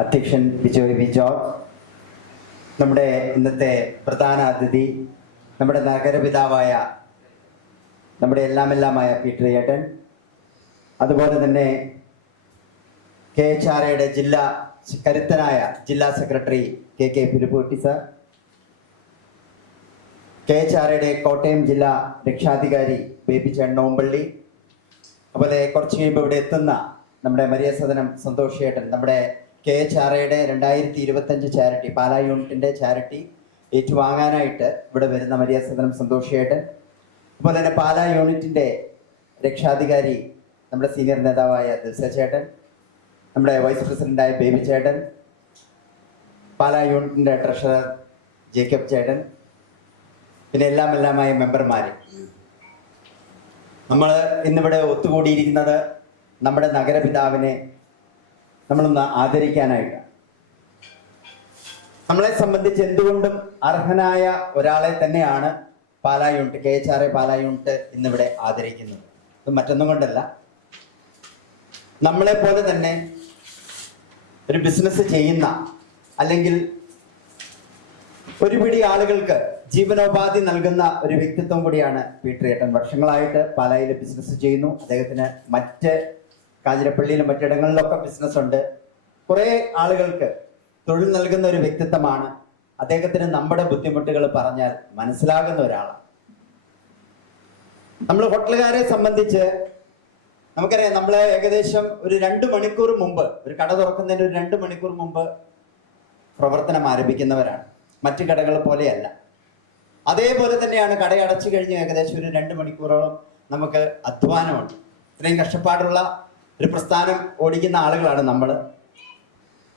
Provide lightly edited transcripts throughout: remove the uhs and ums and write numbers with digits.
അധ്യക്ഷൻ Bijoy V George, നമ്മുടെ ഇന്നത്തെ പ്രധാന അതിഥി നമ്മുടെ നഗരപിതാവായ നമ്മുടെ എല്ലാമായ പീറ്റർ ഏട്ടൻ, അതുപോലെ തന്നെ KHRAയുടെ കരുത്തനായ ജില്ലാ സെക്രട്ടറി KK പുലിപ്പൂട്ടി സർ, KHRAയുടെ കോട്ടയം ജില്ലാ രക്ഷാധികാരി ബേബി ചേട്ടനോമ്പള്ളി, അതുപോലെ കുറച്ച് കഴിയുമ്പോൾ ഇവിടെ എത്തുന്ന നമ്മുടെ മരിയ സദനം സന്തോഷ് ഏട്ടൻ, നമ്മുടെ KHRAയുടെ 2025 ചാരിറ്റി പാലാ യൂണിറ്റിൻ്റെ ചാരിറ്റി ഏറ്റുവാങ്ങാനായിട്ട് ഇവിടെ വരുന്ന മരിയ സദനം സന്തോഷ് ഏട്ടൻ, അതുപോലെ തന്നെ പാലാ യൂണിറ്റിൻ്റെ രക്ഷാധികാരി നമ്മുടെ സീനിയർ നേതാവായ ദിൽസ ചേട്ടൻ, നമ്മുടെ വൈസ് പ്രസിഡന്റായ ബേബി ചേട്ടൻ, പാലാ യൂണിറ്റിൻ്റെ ട്രഷറർ ജേക്കബ് ചേട്ടൻ, പിന്നെ എല്ലാമായ മെമ്പർമാർ, നമ്മൾ ഇന്നിവിടെ ഒത്തുകൂടിയിരിക്കുന്നത് നമ്മുടെ നഗരപിതാവിനെ നമ്മളൊന്ന് ആദരിക്കാനായിട്ടാണ്. നമ്മളെ സംബന്ധിച്ച് എന്തുകൊണ്ടും അർഹനായ ഒരാളെ തന്നെയാണ് Pala unit KHRA Pala unit ഇന്നിവിടെ ആദരിക്കുന്നത്. ഇത് മറ്റൊന്നും കൊണ്ടല്ല, നമ്മളെ പോലെ തന്നെ ഒരു ബിസിനസ് ചെയ്യുന്ന അല്ലെങ്കിൽ ഒരു പിടി ആളുകൾക്ക് ജീവനോപാധി നൽകുന്ന ഒരു വ്യക്തിത്വം കൂടിയാണ് പീറ്റർ ഏട്ടൻ. വർഷങ്ങളായിട്ട് പാലായിൽ ബിസിനസ് ചെയ്യുന്നു. അദ്ദേഹത്തിന് മറ്റ് കാഞ്ഞിരപ്പള്ളിയിലും മറ്റിടങ്ങളിലൊക്കെ ബിസിനസ് ഉണ്ട്. കുറേ ആളുകൾക്ക് തൊഴിൽ നൽകുന്ന ഒരു വ്യക്തിത്വമാണ്. അദ്ദേഹത്തിന് നമ്മുടെ ബുദ്ധിമുട്ടുകൾ പറഞ്ഞാൽ മനസ്സിലാകുന്ന ഒരാളാണ്. നമ്മൾ ഹോട്ടലുകാരെ സംബന്ധിച്ച് നമുക്കറിയാം, നമ്മൾ ഏകദേശം ഒരു 2 മണിക്കൂർ മുമ്പ്, ഒരു കട തുറക്കുന്നതിന് ഒരു 2 മണിക്കൂർ മുമ്പ് പ്രവർത്തനം ആരംഭിക്കുന്നവരാണ്. മറ്റു കടകൾ പോലെയല്ല. അതേപോലെ തന്നെയാണ് കട അടച്ചു കഴിഞ്ഞ് ഏകദേശം ഒരു 2 മണിക്കൂറോളം നമുക്ക് അധ്വാനമുണ്ട്. ഇത്രയും കഷ്ടപ്പാടുള്ള ഒരു പ്രസ്ഥാനം ഓടിക്കുന്ന ആളുകളാണ് നമ്മൾ.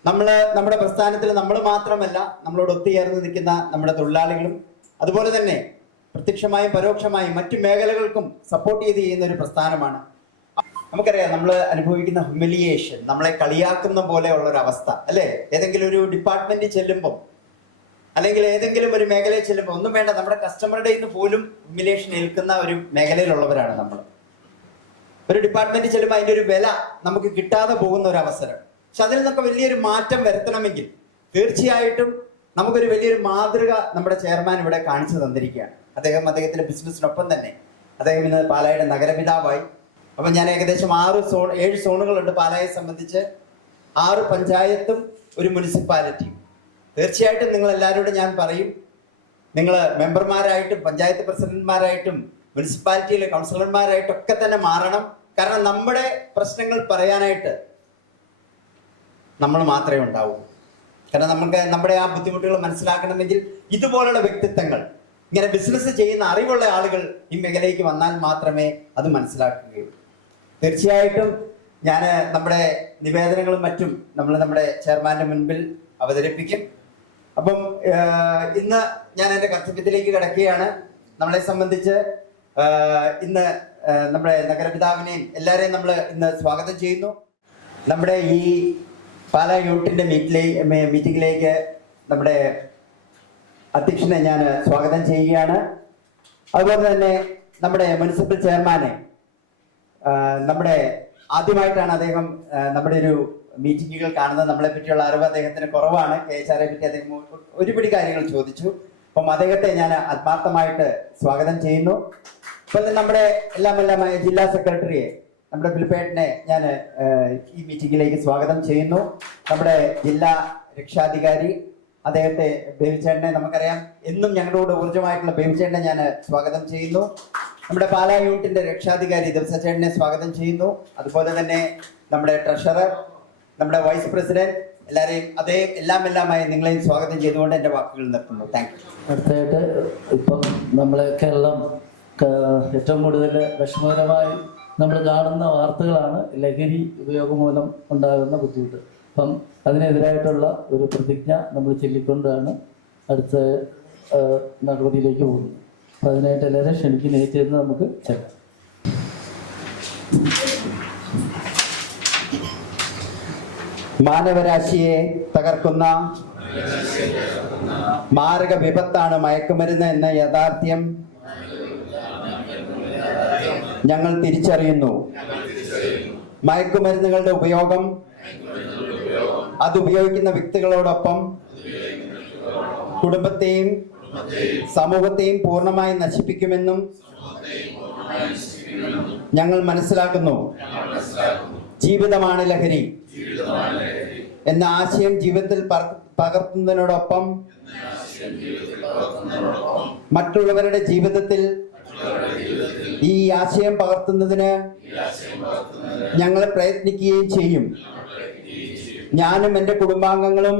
നമ്മുടെ പ്രസ്ഥാനത്തിൽ നമ്മൾ മാത്രമല്ല, നമ്മളോട് ഒത്തുചേർന്ന് നിൽക്കുന്ന നമ്മുടെ തൊഴിലാളികളും അതുപോലെ തന്നെ പ്രത്യക്ഷമായും പരോക്ഷമായും മറ്റു മേഖലകൾക്കും സപ്പോർട്ട് ചെയ്യുന്ന ഒരു പ്രസ്ഥാനമാണ്. നമുക്കറിയാം, നമ്മൾ അനുഭവിക്കുന്ന ഹ്യൂമിലിയേഷൻ, നമ്മളെ കളിയാക്കുന്ന പോലെ ഉള്ളൊരവസ്ഥ അല്ലേ? ഏതെങ്കിലും ഒരു ഡിപ്പാർട്ട്മെന്റ് ചെല്ലുമ്പോൾ അല്ലെങ്കിൽ ഏതെങ്കിലും ഒരു മേഖലയിൽ ചെല്ലുമ്പോൾ ഒന്നും വേണ്ട, നമ്മുടെ കസ്റ്റമറുടെ ഇന്ന് പോലും ഹ്യൂമിലിയേഷൻ ഏൽക്കുന്ന ഒരു മേഖലയിലുള്ളവരാണ് നമ്മൾ. ഒരു ഡിപ്പാർട്ട്മെന്റ് ചെല്ലുമ്പോൾ അതിൻ്റെ ഒരു വില നമുക്ക് കിട്ടാതെ പോകുന്ന ഒരു അവസരം. പക്ഷെ അതിൽ നിന്നൊക്കെ വലിയൊരു മാറ്റം വരുത്തണമെങ്കിൽ തീർച്ചയായിട്ടും നമുക്കൊരു വലിയൊരു മാതൃക നമ്മുടെ ചെയർമാൻ ഇവിടെ കാണിച്ചു തന്നിരിക്കുകയാണ്. അദ്ദേഹത്തിന്റെ ബിസിനസ്സിനൊപ്പം തന്നെ അദ്ദേഹം ഇന്ന് പാലായുടെ നഗരപിതാവായി. അപ്പം ഞാൻ ഏകദേശം 7 സോണുകളുണ്ട് പാലായെ സംബന്ധിച്ച്, 6 പഞ്ചായത്തും ഒരു മുനിസിപ്പാലിറ്റിയും. തീർച്ചയായിട്ടും നിങ്ങൾ എല്ലാവരോടും ഞാൻ പറയും, നിങ്ങൾ മെമ്പർമാരായിട്ടും പഞ്ചായത്ത് പ്രസിഡന്റ്മാരായിട്ടും മുനിസിപ്പാലിറ്റിയിലെ കൗൺസിലർമാരായിട്ടും ഒക്കെ തന്നെ മാറണം. കാരണം നമ്മുടെ പ്രശ്നങ്ങൾ പറയാനായിട്ട് നമ്മൾ മാത്രമേ ഉണ്ടാവൂ. കാരണം നമുക്ക് നമ്മുടെ ആ ബുദ്ധിമുട്ടുകൾ മനസ്സിലാക്കണമെങ്കിൽ ഇതുപോലുള്ള വ്യക്തിത്വങ്ങൾ, ഇങ്ങനെ ബിസിനസ് ചെയ്യുന്ന അറിവുള്ള ആളുകൾ ഈ മേഖലയ്ക്ക് വന്നാൽ മാത്രമേ അത് മനസ്സിലാക്കുകയുള്ളൂ. തീർച്ചയായിട്ടും ഞാൻ നമ്മുടെ നിവേദനങ്ങളും മറ്റും നമ്മുടെ ചെയർമാന്റെ മുൻപിൽ അവതരിപ്പിക്കും. അപ്പം ഇന്ന് ഞാൻ എൻ്റെ കർത്തവ്യത്തിലേക്ക് കിടക്കുകയാണ്. നമ്മളെ സംബന്ധിച്ച് ഇന്ന് നമ്മുടെ നഗരപിതാവിനെയും എല്ലാവരെയും നമ്മൾ ഇന്ന് സ്വാഗതം ചെയ്യുന്നു. നമ്മുടെ ഈ പാലാ യൂണിറ്റിൻ്റെ മീറ്റിംഗിലേക്ക് നമ്മുടെ അധ്യക്ഷനെ ഞാൻ സ്വാഗതം ചെയ്യുകയാണ്. അതുപോലെ തന്നെ നമ്മുടെ മുനിസിപ്പൽ ചെയർമാനെ, നമ്മുടെ ആദ്യമായിട്ടാണ് അദ്ദേഹം നമ്മുടെ ഒരു മീറ്റിങ്ങുകൾ കാണുന്നത്. നമ്മളെ പറ്റിയുള്ള അറിവ് അദ്ദേഹത്തിന് കുറവാണ്. KHRAയെ പറ്റി അദ്ദേഹം ഒരുപിടി കാര്യങ്ങൾ ചോദിച്ചു. അപ്പം അദ്ദേഹത്തെ ഞാൻ ആത്മാർത്ഥമായിട്ട് സ്വാഗതം ചെയ്യുന്നു. അതുപോലെ നമ്മുടെ എല്ലാമായ ജില്ലാ സെക്രട്ടറിയെ, നമ്മുടെ ഫിലിപ്പേട്ടനെ ഞാൻ ഈ മീറ്റിംഗിലേക്ക് സ്വാഗതം ചെയ്യുന്നു. നമ്മുടെ ജില്ലാ രക്ഷാധികാരി അദ്ദേഹത്തെ ബേബിച്ചേട്ടനെ, നമുക്കറിയാം എന്നും ഞങ്ങളോട് ഊർജ്ജമായിട്ടുള്ള ബേബിച്ചേട്ടനെ ഞാൻ സ്വാഗതം ചെയ്യുന്നു. നമ്മുടെ പാലാ യൂണിറ്റിന്റെ രക്ഷാധികാരി ദിൽസ ചേട്ടനെ സ്വാഗതം ചെയ്യുന്നു. അതുപോലെ തന്നെ നമ്മുടെ ട്രഷറർ, നമ്മുടെ വൈസ് പ്രസിഡന്റ്, എല്ലാവരെയും എല്ലാമായി നിങ്ങളെയും സ്വാഗതം ചെയ്തുകൊണ്ട് എൻ്റെ വാക്കുകൾ നിർത്തുന്നു. Thank you. അടുത്തായിട്ട് ഇപ്പം നമ്മളെ കേരളം ഏറ്റവും കൂടുതൽ വിഷമകരമായി നമ്മൾ കാണുന്ന വാർത്തകളാണ് ലഹരി ഉപയോഗം മൂലം ഉണ്ടാകുന്ന ബുദ്ധിമുട്ട്. അപ്പം അതിനെതിരായിട്ടുള്ള ഒരു പ്രതിജ്ഞ നമ്മൾ ചൊല്ലിക്കൊണ്ടാണ് അടുത്ത നടപടിയിലേക്ക് പോകുന്നത്. അപ്പം അതിനായിട്ട് എല്ലാവരും ക്ഷണിക്കുന്ന ചേർന്ന് നമുക്ക് ചേർക്കാം. മാനവരാശിയെ തകർക്കുന്ന മാരക വിപത്താണ് മയക്കുമരുന്ന് എന്ന യാഥാർത്ഥ്യം ഞങ്ങൾ തിരിച്ചറിയുന്നു. മയക്കുമരുന്നുകളുടെ ഉപയോഗം അത് ഉപയോഗിക്കുന്ന വ്യക്തികളോടൊപ്പം കുടുംബത്തെയും സമൂഹത്തെയും പൂർണ്ണമായി നശിപ്പിക്കുമെന്നും ഞങ്ങൾ മനസ്സിലാക്കുന്നു. ജീവിതമാണ് ലഹരി എന്ന ആശയം ജീവിതത്തിൽ പകർത്തുന്നതിനോടൊപ്പം മറ്റുള്ളവരുടെ ജീവിതത്തിൽ ഈ ആശയം പകർത്തുന്നതിന് ഞങ്ങൾ പ്രയത്നിക്കുകയും ചെയ്യും. ഞാനും എൻ്റെ കുടുംബാംഗങ്ങളും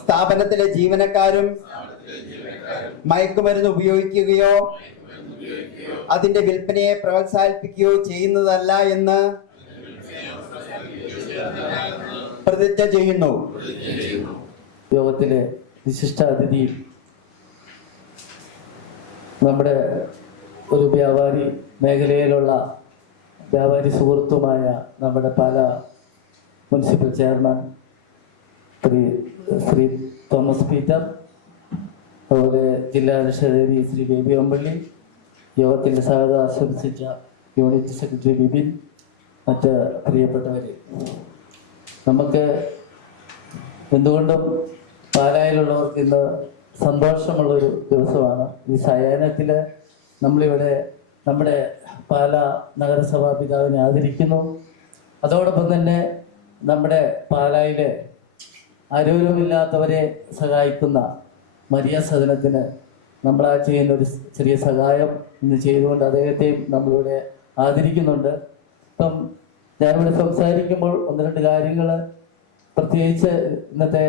സ്ഥാപനത്തിലെ ജീവനക്കാരും മയക്കുമരുന്ന് ഉപയോഗിക്കുകയോ അതിന്റെ വിൽപ്പനയെ പ്രോത്സാഹിപ്പിക്കുകയോ ചെയ്യുന്നതല്ല എന്ന് പ്രതിജ്ഞ ചെയ്യുന്നു. യോഗത്തിലെ വിശിഷ്ട അതിഥിയും നമ്മുടെ ഒരു വ്യാപാരി മേഖലയിലുള്ള വ്യാപാരി സുഹൃത്തുമായ നമ്മുടെ Pala municipal chairman Shri Thomas Peter, അതുപോലെ ജില്ലാ രക്ഷാധികാരി ശ്രീ ബേബി അമ്പള്ളി, യോഗത്തിൻ്റെ സ്വാഗതം ആശംസിച്ച യൂണിറ്റ് സെക്രട്ടറി ബിബിൻ, മറ്റ് പ്രിയപ്പെട്ടവരെ, നമുക്ക് എന്തുകൊണ്ടും പാലായിലുള്ളവർക്ക് ഇന്ന് സന്തോഷമുള്ളൊരു ദിവസമാണ്. ഈ സായാഹ്നത്തിൽ നമ്മളിവിടെ നമ്മുടെ പാലാ നഗരസഭാ പിതാവിനെ ആദരിക്കുന്നു. അതോടൊപ്പം തന്നെ നമ്മുടെ പാലായിലെ ആരോഗ്യമില്ലാത്തവരെ സഹായിക്കുന്ന മരിയ സദനത്തിന് നമ്മൾ ആ ചെയ്യുന്ന ഒരു ചെറിയ സഹായം ഇന്ന് ചെയ്തുകൊണ്ട് അദ്ദേഹത്തെയും നമ്മളിവിടെ ആദരിക്കുന്നുണ്ട്. ഇപ്പം ഞാനിവിടെ സംസാരിക്കുമ്പോൾ ഒന്ന് രണ്ട് കാര്യങ്ങൾ പ്രത്യേകിച്ച് ഇന്നത്തെ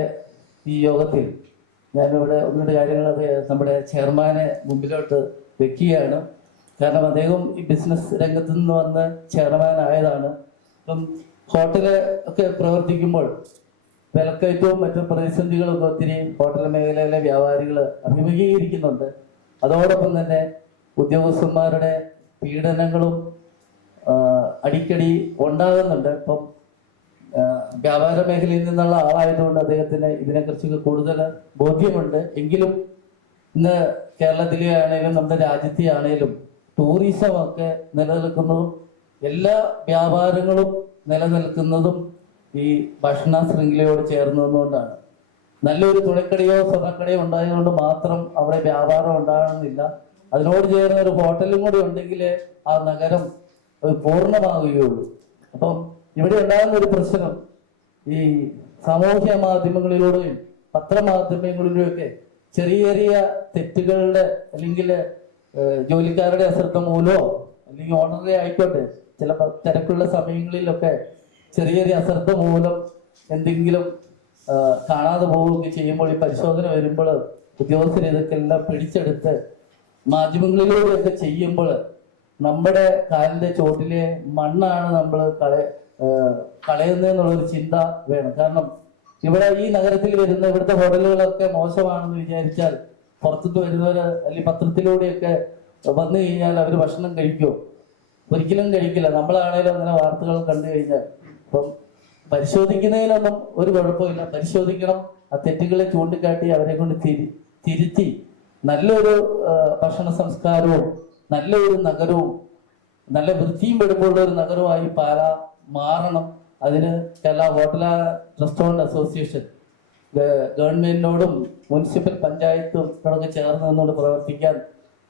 ഈ യോഗത്തിൽ ഞാനിവിടെ ഒന്ന് രണ്ട് കാര്യങ്ങൾ നമ്മുടെ ചെയർമാനെ മുമ്പിലോട്ട് വെക്കുകയാണ്. കാരണം അദ്ദേഹം ഈ ബിസിനസ് രംഗത്ത് നിന്ന് വന്ന് ചെയർമാൻ ആയതാണ്. ഇപ്പം ഹോട്ടല് ഒക്കെ പ്രവർത്തിക്കുമ്പോൾ വിലക്കയറ്റവും മറ്റു പ്രതിസന്ധികളൊക്കെ ഒത്തിരി ഹോട്ടൽ മേഖലയിലെ വ്യാപാരികൾ അഭിമുഖീകരിക്കുന്നുണ്ട്. അതോടൊപ്പം തന്നെ ഉദ്യോഗസ്ഥന്മാരുടെ പീഡനങ്ങളും അടിക്കടി ഉണ്ടാകുന്നുണ്ട്. ഇപ്പം വ്യാപാര മേഖലയിൽ നിന്നുള്ള ആളായതുകൊണ്ട് അദ്ദേഹത്തിന് ഇതിനെക്കുറിച്ചൊക്കെ കൂടുതൽ ബോധ്യമുണ്ട്. എങ്കിലും ഇന്ന് കേരളത്തിലെ ആണെങ്കിലും നമ്മുടെ രാജ്യത്തെ ആണെങ്കിലും ടൂറിസം ഒക്കെ നിലനിൽക്കുന്നതും എല്ലാ വ്യാപാരങ്ങളും നിലനിൽക്കുന്നതും ഈ ഭക്ഷണ ശൃംഖലയോട് ചേർന്ന് നിന്നുകൊണ്ടാണ്. നല്ലൊരു തുണിക്കടയോ സ്വർണ്ണക്കടയോ ഉണ്ടായതുകൊണ്ട് മാത്രം അവിടെ വ്യാപാരം ഉണ്ടാകണമെന്നില്ല. അതിനോട് ചേർന്ന ഒരു ഹോട്ടലും കൂടി ഉണ്ടെങ്കിൽ ആ നഗരം പൂർണ്ണമാവുകയുള്ളൂ. അപ്പം ഇവിടെ ഉണ്ടാകുന്ന ഒരു പ്രശ്നം ഈ സാമൂഹ്യ മാധ്യമങ്ങളിലൂടെയും പത്രമാധ്യമങ്ങളിലൂടെയൊക്കെ ചെറിയ ചെറിയ തെറ്റുകളുടെ അല്ലെങ്കിൽ ജോലിക്കാരുടെ അശ്രദ്ധ മൂലമോ അല്ലെങ്കിൽ ഓണറെ ആയിക്കോട്ടെ ചിലപ്പോൾ തിരക്കുള്ള സമയങ്ങളിലൊക്കെ ചെറിയ ചെറിയ അശ്രദ്ധ മൂലം എന്തെങ്കിലും കാണാതെ പോവുകയൊക്കെ ചെയ്യുമ്പോൾ ഈ പരിശോധന വരുമ്പോൾ ഉദ്യോഗസ്ഥർ ഇതൊക്കെ എല്ലാം പിടിച്ചെടുത്ത് മാധ്യമങ്ങളിലൂടെയൊക്കെ ചെയ്യുമ്പോൾ നമ്മുടെ കാലിന്റെ ചോട്ടിലെ മണ്ണാണ് നമ്മൾ കളയുന്നതെന്നുള്ളൊരു ചിന്ത വേണം. കാരണം ഇവിടെ ഈ നഗരത്തിൽ വരുന്ന ഇവിടുത്തെ ഹോട്ടലുകളൊക്കെ മോശമാണെന്ന് വിചാരിച്ചാൽ പുറത്തുനിന്ന് വരുന്നവര് അല്ലെങ്കിൽ പത്രത്തിലൂടെയൊക്കെ വന്നു കഴിഞ്ഞാൽ അവർ ഭക്ഷണം കഴിക്കുമോ? ഒരിക്കലും കഴിക്കില്ല. നമ്മളാണേലും അങ്ങനെ വാർത്തകൾ കണ്ടു കഴിഞ്ഞാൽ അപ്പം പരിശോധിക്കുന്നതിനൊന്നും ഒരു കുഴപ്പമില്ല. പരിശോധിക്കണം, ആ തെറ്റുകളെ ചൂണ്ടിക്കാട്ടി അവരെ കൊണ്ട് തിരുത്തി നല്ലൊരു ഭക്ഷണ സംസ്കാരവും നല്ലൊരു നഗരവും നല്ല വൃത്തിയും വെടുപ്പുള്ള ഒരു നഗരമായി പാലാ മാറണം. അതിന് കേരള ഹോട്ടൽ റെസ്റ്റോറൻറ്റ് അസോസിയേഷൻ ഗവൺമെന്റിനോടും മുനിസിപ്പൽ പഞ്ചായത്തുകളൊക്കെ ചേർന്ന് നിന്നുകൊണ്ട് പ്രവർത്തിക്കാൻ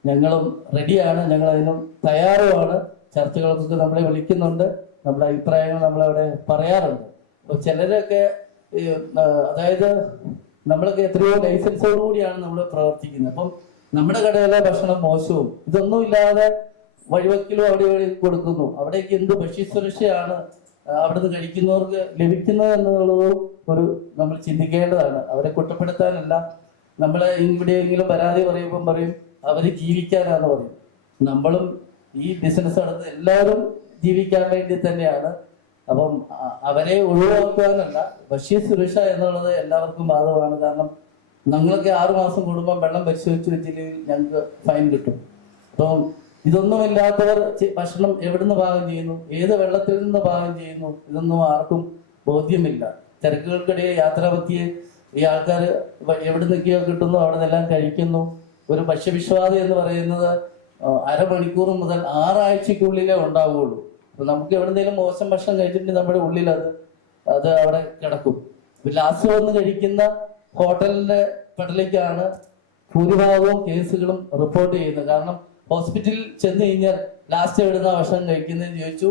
ഞങ്ങളും റെഡിയാണ്. ഞങ്ങൾ അതിനും തയ്യാറുമാണ്. ചർച്ചകൾക്കൊക്കെ നമ്മളെ വിളിക്കുന്നുണ്ട്. നമ്മുടെ അഭിപ്രായങ്ങൾ നമ്മളവിടെ പറയാറുണ്ട്. അപ്പോൾ ചിലരൊക്കെ അതായത് നമ്മളൊക്കെ എത്രയോ ലൈസൻസോട് കൂടിയാണ് നമ്മൾ പ്രവർത്തിക്കുന്നത്. അപ്പം നമ്മുടെ കടയിലെ ഭക്ഷണം മോശവും ഇതൊന്നും ഇല്ലാതെ വഴിവെക്കലും അവിടെ വഴി കൊടുക്കുന്നു. അവിടേക്ക് എന്ത് ഭക്ഷ്യസുരക്ഷയാണ് അവിടുന്ന് കഴിക്കുന്നവർക്ക് ലഭിക്കുന്നത് എന്നുള്ളതും ഒരു നമ്മൾ ചിന്തിക്കേണ്ടതാണ്. അവരെ കുറ്റപ്പെടുത്താനല്ല. നമ്മൾ ഇവിടെയെങ്കിലും പരാതി പറയുമ്പം പറയും അവർ ജീവിക്കാനാന്ന് പറയും. നമ്മളും ഈ ബിസിനസ് നടത്തുന്ന എല്ലാവരും ജീവിക്കാൻ വേണ്ടി തന്നെയാണ്. അപ്പം അവരെ ഒഴിവാക്കാനല്ല, ഭക്ഷ്യസുരക്ഷ എന്നുള്ളത് എല്ലാവർക്കും ബാധകമാണ്. കാരണം ഞങ്ങൾക്ക് 6 മാസം കൂടുമ്പോൾ വെള്ളം പരിശോധിച്ച് വെച്ചില്ലെങ്കിൽ ഞങ്ങൾക്ക് ഫൈൻ കിട്ടും. അപ്പം ഇതൊന്നുമില്ലാത്തവർ ഭക്ഷണം എവിടുന്ന് പാകം ചെയ്യുന്നു, ഏത് വെള്ളത്തിൽ നിന്ന് പാകം ചെയ്യുന്നു, ഇതൊന്നും ആർക്കും ബോധ്യമില്ല. തിരക്കുകൾക്കിടയിൽ യാത്രാപത്തിയെ ഈ ആൾക്കാർ എവിടെ നിൽക്കുകയോ കിട്ടുന്നു അവിടെ നിന്നെല്ലാം കഴിക്കുന്നു. ഒരു ഭക്ഷ്യവിശ്വാസം എന്ന് പറയുന്നത് അരമണിക്കൂർ മുതൽ 6 ആഴ്ചക്കുള്ളിലേ ഉണ്ടാവുകയുള്ളൂ. അപ്പൊ നമുക്ക് എവിടെന്തെങ്കിലും മോശം ഭക്ഷണം കഴിച്ചിട്ടുണ്ടെങ്കിൽ നമ്മുടെ ഉള്ളിൽ അത് അത് അവിടെ കിടക്കും. ലാസ്റ്റ് വന്ന് കഴിക്കുന്ന ഹോട്ടലിന്റെ പെടലേക്കാണ് ഭൂരിഭാഗവും കേസുകളും റിപ്പോർട്ട് ചെയ്യുന്നത്. കാരണം ഹോസ്പിറ്റലിൽ ചെന്ന് കഴിഞ്ഞാൽ ലാസ്റ്റ് എവിടുന്ന ഭക്ഷണം കഴിക്കുന്നതെന്ന് ചോദിച്ചു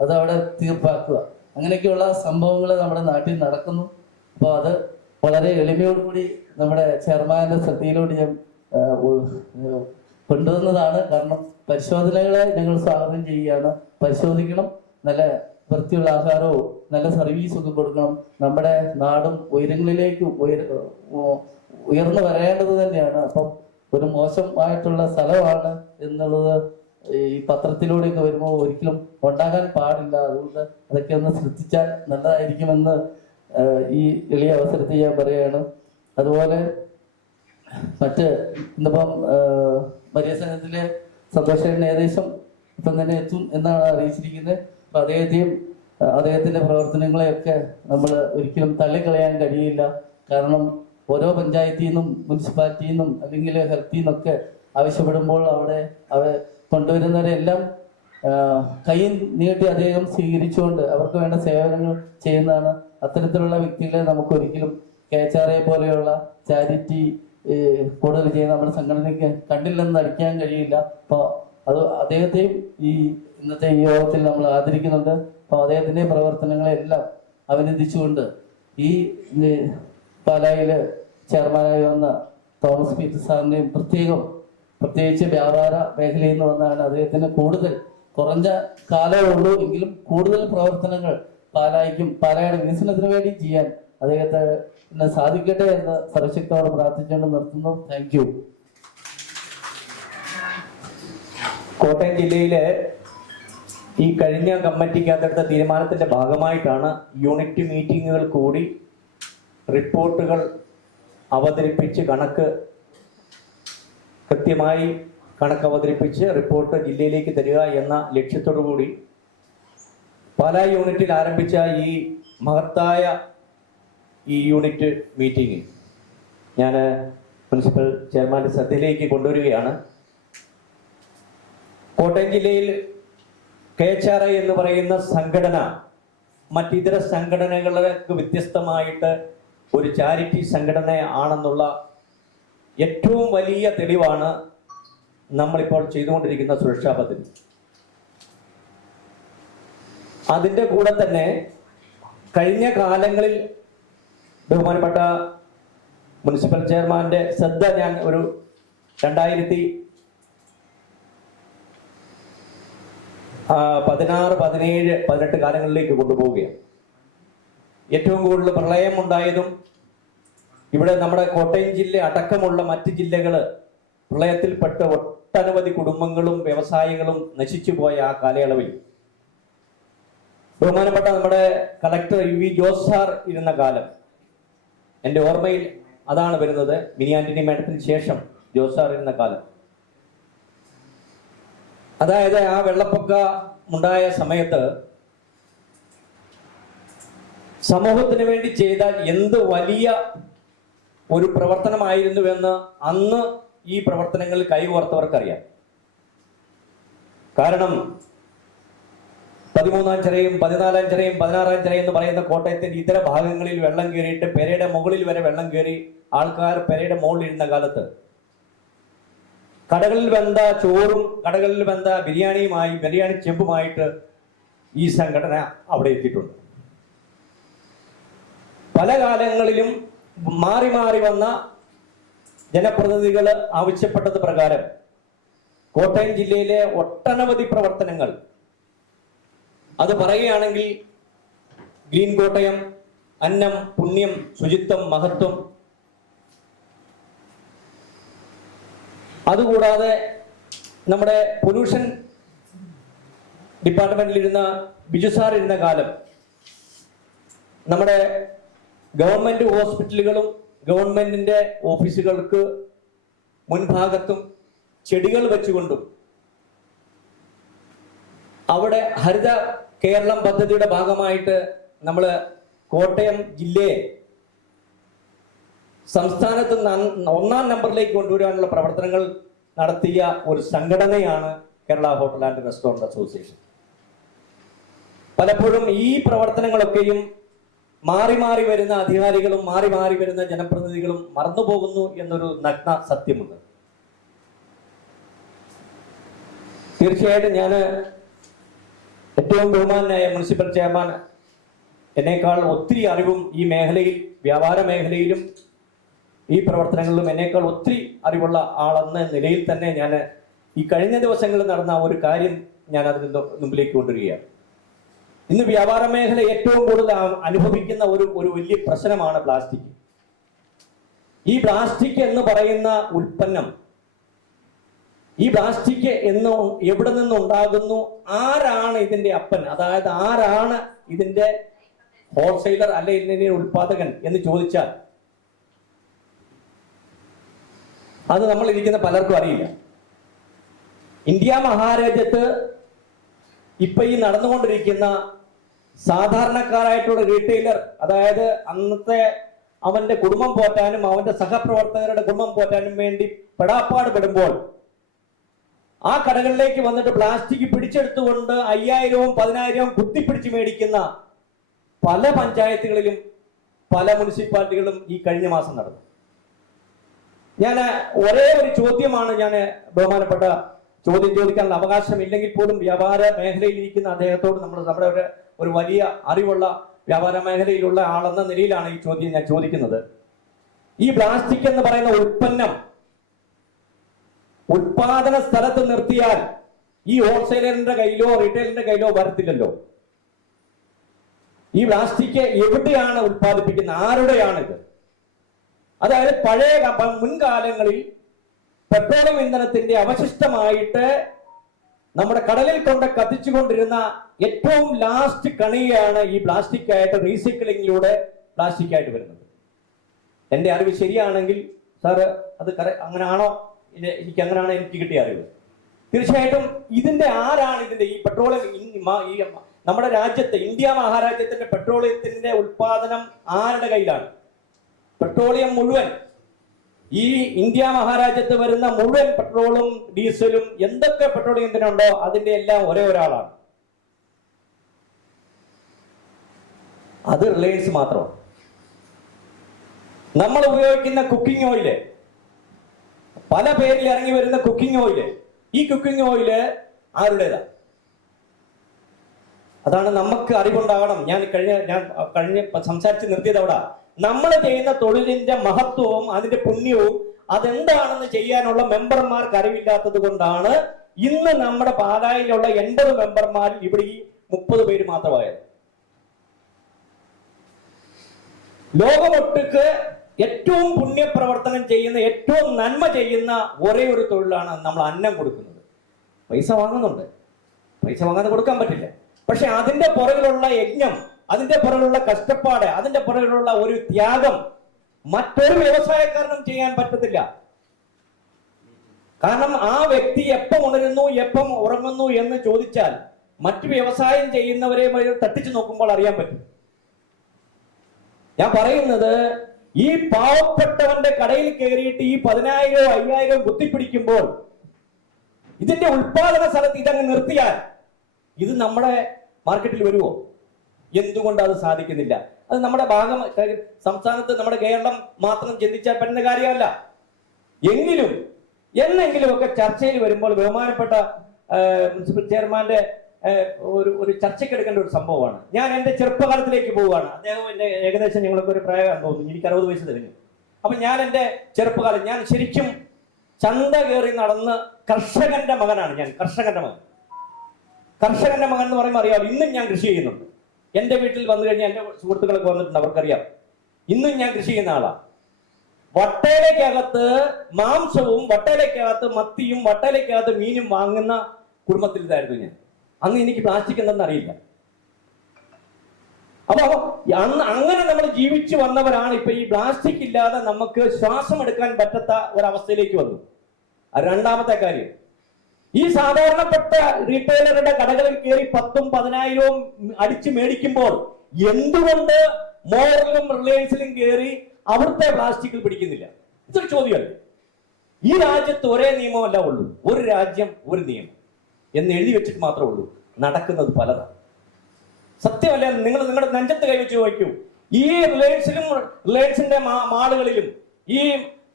അത് അവിടെ തീർപ്പാക്കുക. അങ്ങനെയൊക്കെയുള്ള സംഭവങ്ങൾ നമ്മുടെ നാട്ടിൽ നടക്കുന്നു. അപ്പോൾ അത് വളരെ എളിമയോടുകൂടി നമ്മുടെ ചെയർമാന്റെ ശ്രദ്ധയിലോട്ട് ഞാൻ കൊണ്ടുവന്നതാണ്. കാരണം പരിശോധനകളെ ഞങ്ങൾ സ്വാഗതം ചെയ്യുകയാണ്. പരിശോധിക്കണം, നല്ല വൃത്തിയുള്ള ആഹാരവും നല്ല സർവീസും ഒക്കെ കൊടുക്കണം. നമ്മുടെ നാടും ഉയരങ്ങളിലേക്ക് ഉയർന്നു വരേണ്ടത് തന്നെയാണ്. അപ്പം ഒരു മോശമായിട്ടുള്ള സ്ഥലമാണ് എന്നുള്ളത് ഈ പത്രത്തിലൂടെയൊക്കെ വരുമ്പോൾ ഒരിക്കലും ഉണ്ടാകാൻ പാടില്ല. അതുകൊണ്ട് അതൊക്കെ ഒന്ന് ശ്രദ്ധിച്ചാൽ നല്ലതായിരിക്കുമെന്ന് ഈ എളിയ അവസരത്തിൽ ഞാൻ പറയുകയാണ്. അതുപോലെ മറ്റ് ഇന്നിപ്പം വലിയ സംഘത്തിലെ സന്തോഷം ഏകദേശം ഇപ്പം തന്നെ എത്തും എന്നാണ് അറിയിച്ചിരിക്കുന്നത്. അപ്പൊ അദ്ദേഹത്തിന്റെ പ്രവർത്തനങ്ങളെയൊക്കെ നമ്മൾ ഒരിക്കലും തള്ളിക്കളയാൻ കഴിയില്ല. കാരണം ഓരോ പഞ്ചായത്തിൽ നിന്നും മുനിസിപ്പാലിറ്റിയിൽ നിന്നും അല്ലെങ്കിൽ ഹെൽത്തിൽ നിന്നൊക്കെ ആവശ്യപ്പെടുമ്പോൾ അവിടെ കൊണ്ടുവരുന്നവരെല്ലാം കൈ നീട്ടി അദ്ദേഹം സ്വീകരിച്ചുകൊണ്ട് അവർക്ക് വേണ്ട സേവനങ്ങൾ ചെയ്യുന്നതാണ്. അത്തരത്തിലുള്ള വ്യക്തികളെ നമുക്ക് ഒരിക്കലും KHRA പോലെയുള്ള ചാരിറ്റി കൂടുതൽ ചെയ്യുന്ന നമ്മുടെ സംഘടനയ്ക്ക് കണ്ടില്ലെന്ന് അടിക്കാൻ കഴിയില്ല. അപ്പോൾ അത് അദ്ദേഹത്തെയും ഈ ഇന്നത്തെ ഈ യോഗത്തിൽ നമ്മൾ ആദരിക്കുന്നുണ്ട്. അപ്പോൾ അദ്ദേഹത്തിന്റെ പ്രവർത്തനങ്ങളെല്ലാം അഭിനന്ദിച്ചുകൊണ്ട് ഈ പാലായില് ചെയർമാനായി വന്ന തോമസ് പീറ്റർ സാറിന്റെയും പ്രത്യേകിച്ച് വ്യാപാര മേഖലയിൽ നിന്ന് വന്നാണ് അദ്ദേഹത്തിന് കൂടുതൽ കുറഞ്ഞ കാലമേ ഉള്ളൂ എങ്കിലും കൂടുതൽ പ്രവർത്തനങ്ങൾ പാലായുടെ വികസനത്തിന് വേണ്ടി ചെയ്യാൻ അദ്ദേഹത്തിന് സാധിക്കട്ടെ എന്ന് സർവശക്തോട് പ്രാർത്ഥിച്ചുകൊണ്ട് നിർത്തുന്നു. Thank you. കോട്ടയം ജില്ലയിലെ ഈ കഴിഞ്ഞ കമ്മിറ്റിക്കകത്തെടുത്ത തീരുമാനത്തിന്റെ ഭാഗമായിട്ടാണ് യൂണിറ്റ് മീറ്റിങ്ങുകൾ കൂടി റിപ്പോർട്ടുകൾ അവതരിപ്പിച്ച് കൃത്യമായി കണക്ക് അവതരിപ്പിച്ച് റിപ്പോർട്ട് ജില്ലയിലേക്ക് തരിക എന്ന ലക്ഷ്യത്തോടു കൂടി പാലാ യൂണിറ്റിൽ ആരംഭിച്ച ഈ മഹത്തായ ഈ യൂണിറ്റ് മീറ്റിംഗ് ഞാൻ മുനിസിപ്പൽ ചെയർമാന്റെ ശ്രദ്ധയിലേക്ക് കൊണ്ടുവരികയാണ്. കോട്ടയം ജില്ലയിൽ KHRA എന്ന് പറയുന്ന സംഘടന മറ്റിതര സംഘടനകൾക്ക് വ്യത്യസ്തമായിട്ട് ഒരു ചാരിറ്റി സംഘടന ആണെന്നുള്ള ഏറ്റവും വലിയ തെളിവാണ് നമ്മളിപ്പോൾ ചെയ്തുകൊണ്ടിരിക്കുന്ന സുരക്ഷാ പദ്ധതി. അതിൻ്റെ കൂടെ തന്നെ കഴിഞ്ഞ കാലങ്ങളിൽ ബഹുമാനപ്പെട്ട മുനിസിപ്പൽ ചെയർമാന്റെ ശ്രദ്ധ ഞാൻ ഒരു 2016, 17, 18 കാലങ്ങളിലേക്ക് കൊണ്ടുപോവുകയാണ്. ഏറ്റവും കൂടുതൽ പ്രളയം ഉണ്ടായതും ഇവിടെ നമ്മുടെ കോട്ടയം ജില്ല അടക്കമുള്ള മറ്റ് ജില്ലകൾ പ്രളയത്തിൽപ്പെട്ട് ഒട്ടനവധി കുടുംബങ്ങളും വ്യവസായങ്ങളും നശിച്ചു പോയ ആ കാലയളവിൽ ബഹുമാനപ്പെട്ട നമ്മുടെ കളക്ടർ UV ജോസ് സാർ ഇരുന്ന കാലം എൻ്റെ ഓർമ്മയിൽ അതാണ് വരുന്നത്. മിനി ആന്റണി മാഡത്തിന് ശേഷം ജോസ് സാർ ഇരുന്ന കാലം, അതായത് ആ വെള്ളപ്പൊക്കം ഉണ്ടായ സമയത്ത് സമൂഹത്തിന് വേണ്ടി ചെയ്ത എന്ത് വലിയ ഒരു പ്രവർത്തനമായിരുന്നുവെന്ന് അന്ന് ഈ പ്രവർത്തനങ്ങളിൽ കൈകോർത്തവർക്കറിയാം. കാരണം 13-ാം ചിറയും 14-ാം ചിറയും 16-ാം ചിറയും എന്ന് പറയുന്ന കോട്ടയത്തിന്റെ ഇതര ഭാഗങ്ങളിൽ വെള്ളം കയറിയിട്ട് പെരയുടെ മുകളിൽ വരെ വെള്ളം കയറി ആൾക്കാർ പെരയുടെ മുകളിൽ ഇരുന്ന കാലത്ത് കടകളിൽ വെന്ത ചോറും കടകളിൽ വെന്ത ബിരിയാണി ചെമ്പുമായിട്ട് ഈ സംഘടന അവിടെ എത്തിയിട്ടുണ്ട്. പല കാലങ്ങളിലും മാറി മാറി വന്ന ജനപ്രതിനിധികൾ ആവശ്യപ്പെട്ടത് പ്രകാരം കോട്ടയം ജില്ലയിലെ ഒട്ടനവധി പ്രവർത്തനങ്ങൾ, അത് പറയുകയാണെങ്കിൽ ഗ്രീൻ കോട്ടയം, അന്നം, പുണ്യം, ശുചിത്വം, മഹത്വം, അതുകൂടാതെ നമ്മുടെ പൊല്യൂഷൻ ഡിപ്പാർട്ട്മെന്റിലിരുന്ന ബിജു സാർ ഇരുന്ന കാലം നമ്മുടെ ഗവൺമെന്റ് ഹോസ്പിറ്റലുകളും ഗവൺമെന്റിന്റെ ഓഫീസുകൾക്ക് മുൻഭാഗത്തും ചെടികൾ വെച്ചുകൊണ്ടും അവിടെ ഹരിത കേരളം പദ്ധതിയുടെ ഭാഗമായിട്ട് നമ്മൾ കോട്ടയം ജില്ലയെ സംസ്ഥാനത്ത് 1-ാം നമ്പറിലേക്ക് കൊണ്ടുവരാനുള്ള പ്രവർത്തനങ്ങൾ നടത്തിയ ഒരു സംഘടനയാണ് Kerala hotel and restaurant association. പലപ്പോഴും ഈ പ്രവർത്തനങ്ങളൊക്കെയും മാറി മാറി വരുന്ന അധികാരികളും മാറി മാറി വരുന്ന ജനപ്രതിനിധികളും മറന്നുപോകുന്നു എന്നൊരു നഗ്ന സത്യമുണ്ട്. തീർച്ചയായിട്ടും ഞാൻ ഏറ്റവും ബഹുമാനായ മുനിസിപ്പൽ ചെയർമാൻ എന്നേക്കാൾ ഒത്തിരി അറിവും ഈ മേഖലയിൽ, വ്യാപാര മേഖലയിലും ഈ പ്രവർത്തനങ്ങളിലും എന്നേക്കാൾ ഒത്തിരി അറിവുള്ള ആളെന്ന നിലയിൽ തന്നെ ഞാൻ ഈ കഴിഞ്ഞ ദിവസങ്ങളിൽ നടന്ന ഒരു കാര്യം ഞാൻ അതിന് മുമ്പിലേക്ക് കൊണ്ടുവരികയാണ്. ഇന്ന് വ്യാപാര മേഖല ഏറ്റവും കൂടുതൽ അനുഭവിക്കുന്ന ഒരു വലിയ പ്രശ്നമാണ് പ്ലാസ്റ്റിക്. ഈ പ്ലാസ്റ്റിക് എന്ന് പറയുന്ന ഉൽപ്പന്നം, ഈ പ്ലാസ്റ്റിക് എവിടെ നിന്നുണ്ടാകുന്നു, ആരാണ് ഇതിന്റെ അപ്പൻ, അതായത് ആരാണ് ഇതിന്റെ ഹോൾസെയിലർ അല്ലെ ഇതിന്റെ ഉൽപാദകൻ എന്ന് ചോദിച്ചാൽ അത് നമ്മൾ ഇരിക്കുന്ന പലർക്കും അറിയില്ല. ഇന്ത്യ മഹാരാജ്യത്ത് ഇപ്പൊ ഈ നടന്നുകൊണ്ടിരിക്കുന്ന സാധാരണക്കാരായിട്ടുള്ള റീറ്റെയിലർ, അതായത് അന്നത്തെ അവന്റെ കുടുംബം പോറ്റാനും അവന്റെ സഹപ്രവർത്തകരുടെ കുടുംബം പോറ്റാനും വേണ്ടി പെടാപ്പാട് പെടുമ്പോൾ ആ കടകളിലേക്ക് വന്നിട്ട് പ്ലാസ്റ്റിക് പിടിച്ചെടുത്തുകൊണ്ട് 5000-ഉം 10,000-ഉം കുത്തിപ്പിടിച്ച് മേടിക്കുന്ന പല പഞ്ചായത്തുകളിലും പല മുനിസിപ്പാലിറ്റികളും ഈ കഴിഞ്ഞ മാസം നടന്നു. ഞാൻ ഒരേ ഒരു ചോദ്യമാണ് ഞാൻ ബഹുമാനപ്പെട്ട ചോദ്യം ചോദിക്കാനുള്ള അവകാശം ഇല്ലെങ്കിൽ പോലും വ്യാപാര മേഖലയിൽ ഇരിക്കുന്ന അദ്ദേഹത്തോട് നമ്മുടെ ഒരു വലിയ അറിവുള്ള വ്യാപാര മേഖലയിലുള്ള ആളെന്ന നിലയിലാണ് ഈ ചോദ്യം ഞാൻ ചോദിക്കുന്നത്. ഈ പ്ലാസ്റ്റിക് എന്ന് പറയുന്ന ഉൽപ്പന്നം ഉൽപാദന സ്ഥലത്ത് നിർത്തിയാൽ ഈ ഹോൾസെയിലറിന്റെ കയ്യിലോ റീറ്റെയിലറിന്റെ കയ്യിലോ വരത്തില്ലല്ലോ. ഈ പ്ലാസ്റ്റിക് എവിടെയാണ് ഉൽപ്പാദിപ്പിക്കുന്നത്, ആരുടെയാണിത്? അതായത് പഴയ മുൻകാലങ്ങളിൽ പെട്രോളിയം ഇന്ധനത്തിന്റെ അവശിഷ്ടമായിട്ട് നമ്മുടെ കടലിൽ കൊണ്ട് കത്തിച്ചുകൊണ്ടിരുന്ന ഏറ്റവും ലാസ്റ്റ് കണിയാണ് ഈ പ്ലാസ്റ്റിക് ആയിട്ട് റീസൈക്ലിങ്ങിലൂടെ പ്ലാസ്റ്റിക് ആയിട്ട് വരുന്നത്. എന്റെ അറിവ് ശരിയാണെങ്കിൽ സാറ് അത് അങ്ങനെയാണോ? എനിക്ക് അങ്ങനെയാണ് എനിക്ക് കിട്ടിയ അറിവ്. തീർച്ചയായിട്ടും ഇതിന്റെ ആരാണ് ഇതിന്റെ ഈ പെട്രോളിയം നമ്മുടെ രാജ്യത്ത് ഇന്ത്യ മഹാരാജ്യത്തിന്റെ പെട്രോളിയത്തിന്റെ ഉൽപാദനം ആരുടെ കയ്യിലാണ്? പെട്രോളിയം മുഴുവൻ ഈ ഇന്ത്യ മഹാരാജ്യത്ത് വരുന്ന മുഴുവൻ പെട്രോളും ഡീസലും എന്തൊക്കെ പെട്രോളിയം ഇന്ധനമുണ്ടോ അതിന്റെ എല്ലാം ഒരേ ഒരാളാണ്, അത് റിലയൻസ് മാത്രമാണ്. നമ്മൾ ഉപയോഗിക്കുന്ന കുക്കിംഗ് ഓയില്, പല പേരിൽ ഇറങ്ങി വരുന്ന കുക്കിംഗ് ഓയില്, ഈ കുക്കിംഗ് ഓയില് ആരുടേതാ? അതാണ് നമുക്ക് അറിവുണ്ടാകണം. ഞാൻ കഴിഞ്ഞ സംസാരിച്ച് നിർത്തിയത് അവിടെ നമ്മൾ ചെയ്യുന്ന തൊഴിലിന്റെ മഹത്വവും അതിന്റെ പുണ്യവും അതെന്താണെന്ന് ചെയ്യാനുള്ള മെമ്പർമാർക്ക് അറിവില്ലാത്തത് കൊണ്ടാണ് ഇന്ന് നമ്മുടെ പാലായിലുള്ള 80 മെമ്പർമാരിൽ ഇവിടെ ഈ 30 പേര് മാത്രമായത്. ലോകമൊട്ടുക്ക് ഏറ്റവും പുണ്യപ്രവർത്തനം ചെയ്യുന്ന, ഏറ്റവും നന്മ ചെയ്യുന്ന ഒരേ ഒരു തൊഴിലാണ് നമ്മൾ അന്നം കൊടുക്കുന്നത്. പൈസ വാങ്ങുന്നുണ്ട്, പൈസ വാങ്ങാതെ കൊടുക്കാൻ പറ്റില്ല. പക്ഷെ അതിന്റെ പുറകിലുള്ള യജ്ഞം, അതിന്റെ പുറകിലുള്ള കഷ്ടപ്പാട്, അതിന്റെ പുറകിലുള്ള ഒരു ത്യാഗം മറ്റൊരു വ്യവസായക്കാരനും ചെയ്യാൻ പറ്റത്തില്ല. കാരണം ആ വ്യക്തി എപ്പം ഉണരുന്നു എപ്പം ഉറങ്ങുന്നു എന്ന് ചോദിച്ചാൽ മറ്റു വ്യവസായം ചെയ്യുന്നവരെ തട്ടിച്ചു നോക്കുമ്പോൾ അറിയാൻ പറ്റും. ഞാൻ പറയുന്നത് ഈ പാവപ്പെട്ടവന്റെ കടയിൽ കയറിയിട്ട് ഈ 10,000-ഓ 5,000-ഓ കുത്തിപ്പിടിക്കുമ്പോൾ ഇതിന്റെ ഉൽപാദന സ്ഥലത്ത് ഇതങ്ങ് നിർത്തിയാൽ ഇത് നമ്മുടെ മാർക്കറ്റിൽ വരുമോ? എന്തുകൊണ്ട് അത് സാധിക്കുന്നില്ല? അത് നമ്മുടെ സംസ്ഥാനത്ത് നമ്മുടെ കേരളം മാത്രം ചിന്തിച്ചാൽ പറ്റുന്ന കാര്യമല്ല. എന്നെങ്കിലും ഒക്കെ ചർച്ചയിൽ വരുമ്പോൾ ബഹുമാനപ്പെട്ട മുനിസിപ്പൽ ചെയർമാന്റെ ഒരു ചർച്ചയ്ക്കെടുക്കേണ്ട ഒരു സംഭവമാണ്. ഞാൻ എന്റെ ചെറുപ്പകാലത്തിലേക്ക് പോവുകയാണ്. അദ്ദേഹം എന്റെ ഏകദേശം ഞങ്ങൾക്ക് ഒരു പ്രായം തോന്നുന്നു, എനിക്ക് 60 വയസ്സ് തികഞ്ഞു. അപ്പൊ ഞാൻ എന്റെ ചെറുപ്പകാലം, ഞാൻ ശരിക്കും ചന്ത കയറി നടന്ന് കർഷകന്റെ മകനാണ് ഞാൻ. കർഷകന്റെ മകൻ എന്ന് പറയുമ്പോൾ അറിയാം, ഇന്നും ഞാൻ കൃഷി ചെയ്യുന്നുണ്ട്. എന്റെ വീട്ടിൽ വന്നു കഴിഞ്ഞാൽ എന്റെ സുഹൃത്തുക്കളൊക്കെ വന്നിട്ടുണ്ട്, അവർക്കറിയാം. ഇന്നും ഞാൻ കൃഷി ചെയ്യുന്ന ആളാണ്. വട്ടയിലേക്കകത്ത് മാംസവും വട്ടയിലേക്കകത്ത് മത്തിയും വട്ടയിലേക്കകത്ത് മീനും വാങ്ങുന്ന കുടുംബത്തിൽ ഇതായിരുന്നു ഞാൻ. അന്ന് എനിക്ക് പ്ലാസ്റ്റിക് എന്തെന്ന് അറിയില്ല. അപ്പൊ അന്ന് അങ്ങനെ നമ്മൾ ജീവിച്ചു വന്നവരാണ് ഇപ്പൊ ഈ പ്ലാസ്റ്റിക് ഇല്ലാതെ നമുക്ക് ശ്വാസം എടുക്കാൻ പറ്റാത്ത ഒരവസ്ഥയിലേക്ക് വന്നു. രണ്ടാമത്തെ കാര്യം, ഈ സാധാരണപ്പെട്ട റീറ്റെയിലറുടെ കടകളിൽ കയറി 10,000-ഉം 10,000-ഉം അടിച്ചു മേടിക്കുമ്പോൾ എന്തുകൊണ്ട് മോറിലും റിലയൻസിലും കയറി അവിടുത്തെ പ്ലാസ്റ്റിക് പിടിക്കുന്നില്ല? ഇതൊരു ചോദ്യമല്ലേ? ഈ രാജ്യത്ത് ഒരേ നിയമമല്ല ഉള്ളൂ, ഒരു രാജ്യം ഒരു നിയമം എന്ന് എഴുതി വെച്ചിട്ട് മാത്രമേ ഉള്ളൂ. നടക്കുന്നത് പലതാണ്. സത്യമല്ല? നിങ്ങൾ നിങ്ങളുടെ നെഞ്ചത്ത് കൈവച്ച് ചോദിക്കൂ, ഈ റിലയൻസിന്റെ മാളുകളിലും ഈ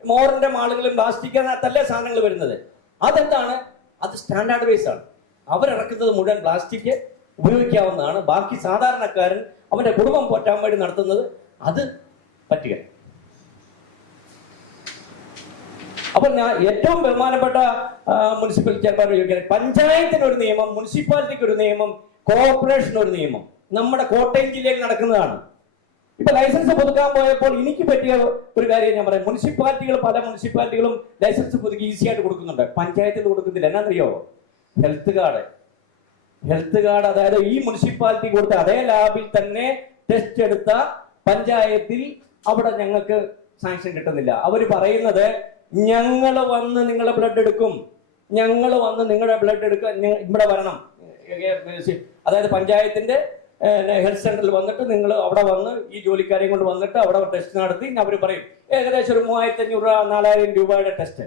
മോറിന്റെ മാളുകളിലും പ്ലാസ്റ്റിക്കിനകത്തല്ലേ സാധനങ്ങൾ വരുന്നത്. അതെന്താണ്? അത് സ്റ്റാൻഡേർഡ് ബേസ് ആണ്. അവരിറക്കുന്നത് മുഴുവൻ പ്ലാസ്റ്റിക് ഉപയോഗിക്കാവുന്നതാണ്. ബാക്കി സാധാരണക്കാരൻ അവന്റെ കുടുംബം പോറ്റാൻ വേണ്ടി നടത്തുന്നത് അത് പറ്റുക. അപ്പൊ ഞാൻ ഏറ്റവും ബഹുമാനപ്പെട്ട മുനിസിപ്പൽ ചെയർമാൻ ചോദിക്കുന്നത്, പഞ്ചായത്തിന് ഒരു നിയമം, മുനിസിപ്പാലിറ്റിക്ക് ഒരു നിയമം, കോർപ്പറേഷൻ ഒരു നിയമം നമ്മുടെ കോട്ടയം ജില്ലയിൽ നടക്കുന്നതാണ്. ഇപ്പൊ ലൈസൻസ് പുതുക്കാൻ പോയപ്പോൾ എനിക്ക് പറ്റിയ ഒരു കാര്യം ഞാൻ പറയാം. പല മുനിസിപ്പാലിറ്റികളും ലൈസൻസ് പുതുക്കി ഈസി ആയിട്ട് കൊടുക്കുന്നുണ്ട്, പഞ്ചായത്തിൽ കൊടുക്കുന്നില്ല. എന്നാന്നറിയോ? ഹെൽത്ത് കാർഡ് അതായത് ഈ മുനിസിപ്പാലിറ്റി കൊടുത്ത അതേ ലാബിൽ തന്നെ ടെസ്റ്റ് എടുത്ത പഞ്ചായത്തിൽ അവിടെ ഞങ്ങൾക്ക് സാങ്ഷൻ കിട്ടുന്നില്ല. അവർ പറയുന്നത് ഞങ്ങൾ വന്ന് നിങ്ങളെ ബ്ലഡ് എടുക്കും, ഇവിടെ വരണം. അതായത് പഞ്ചായത്തിന്റെ ഹെൽത്ത് സെന്ററിൽ വന്നിട്ട് നിങ്ങൾ അവിടെ വന്ന് ഈ ജോലിക്കാരെയും കൊണ്ട് വന്നിട്ട് അവിടെ ടെസ്റ്റ് നടത്തി അവർ പറയും ഏകദേശം ഒരു 3500 രൂപ 4000 രൂപയുടെ ടെസ്റ്റ്.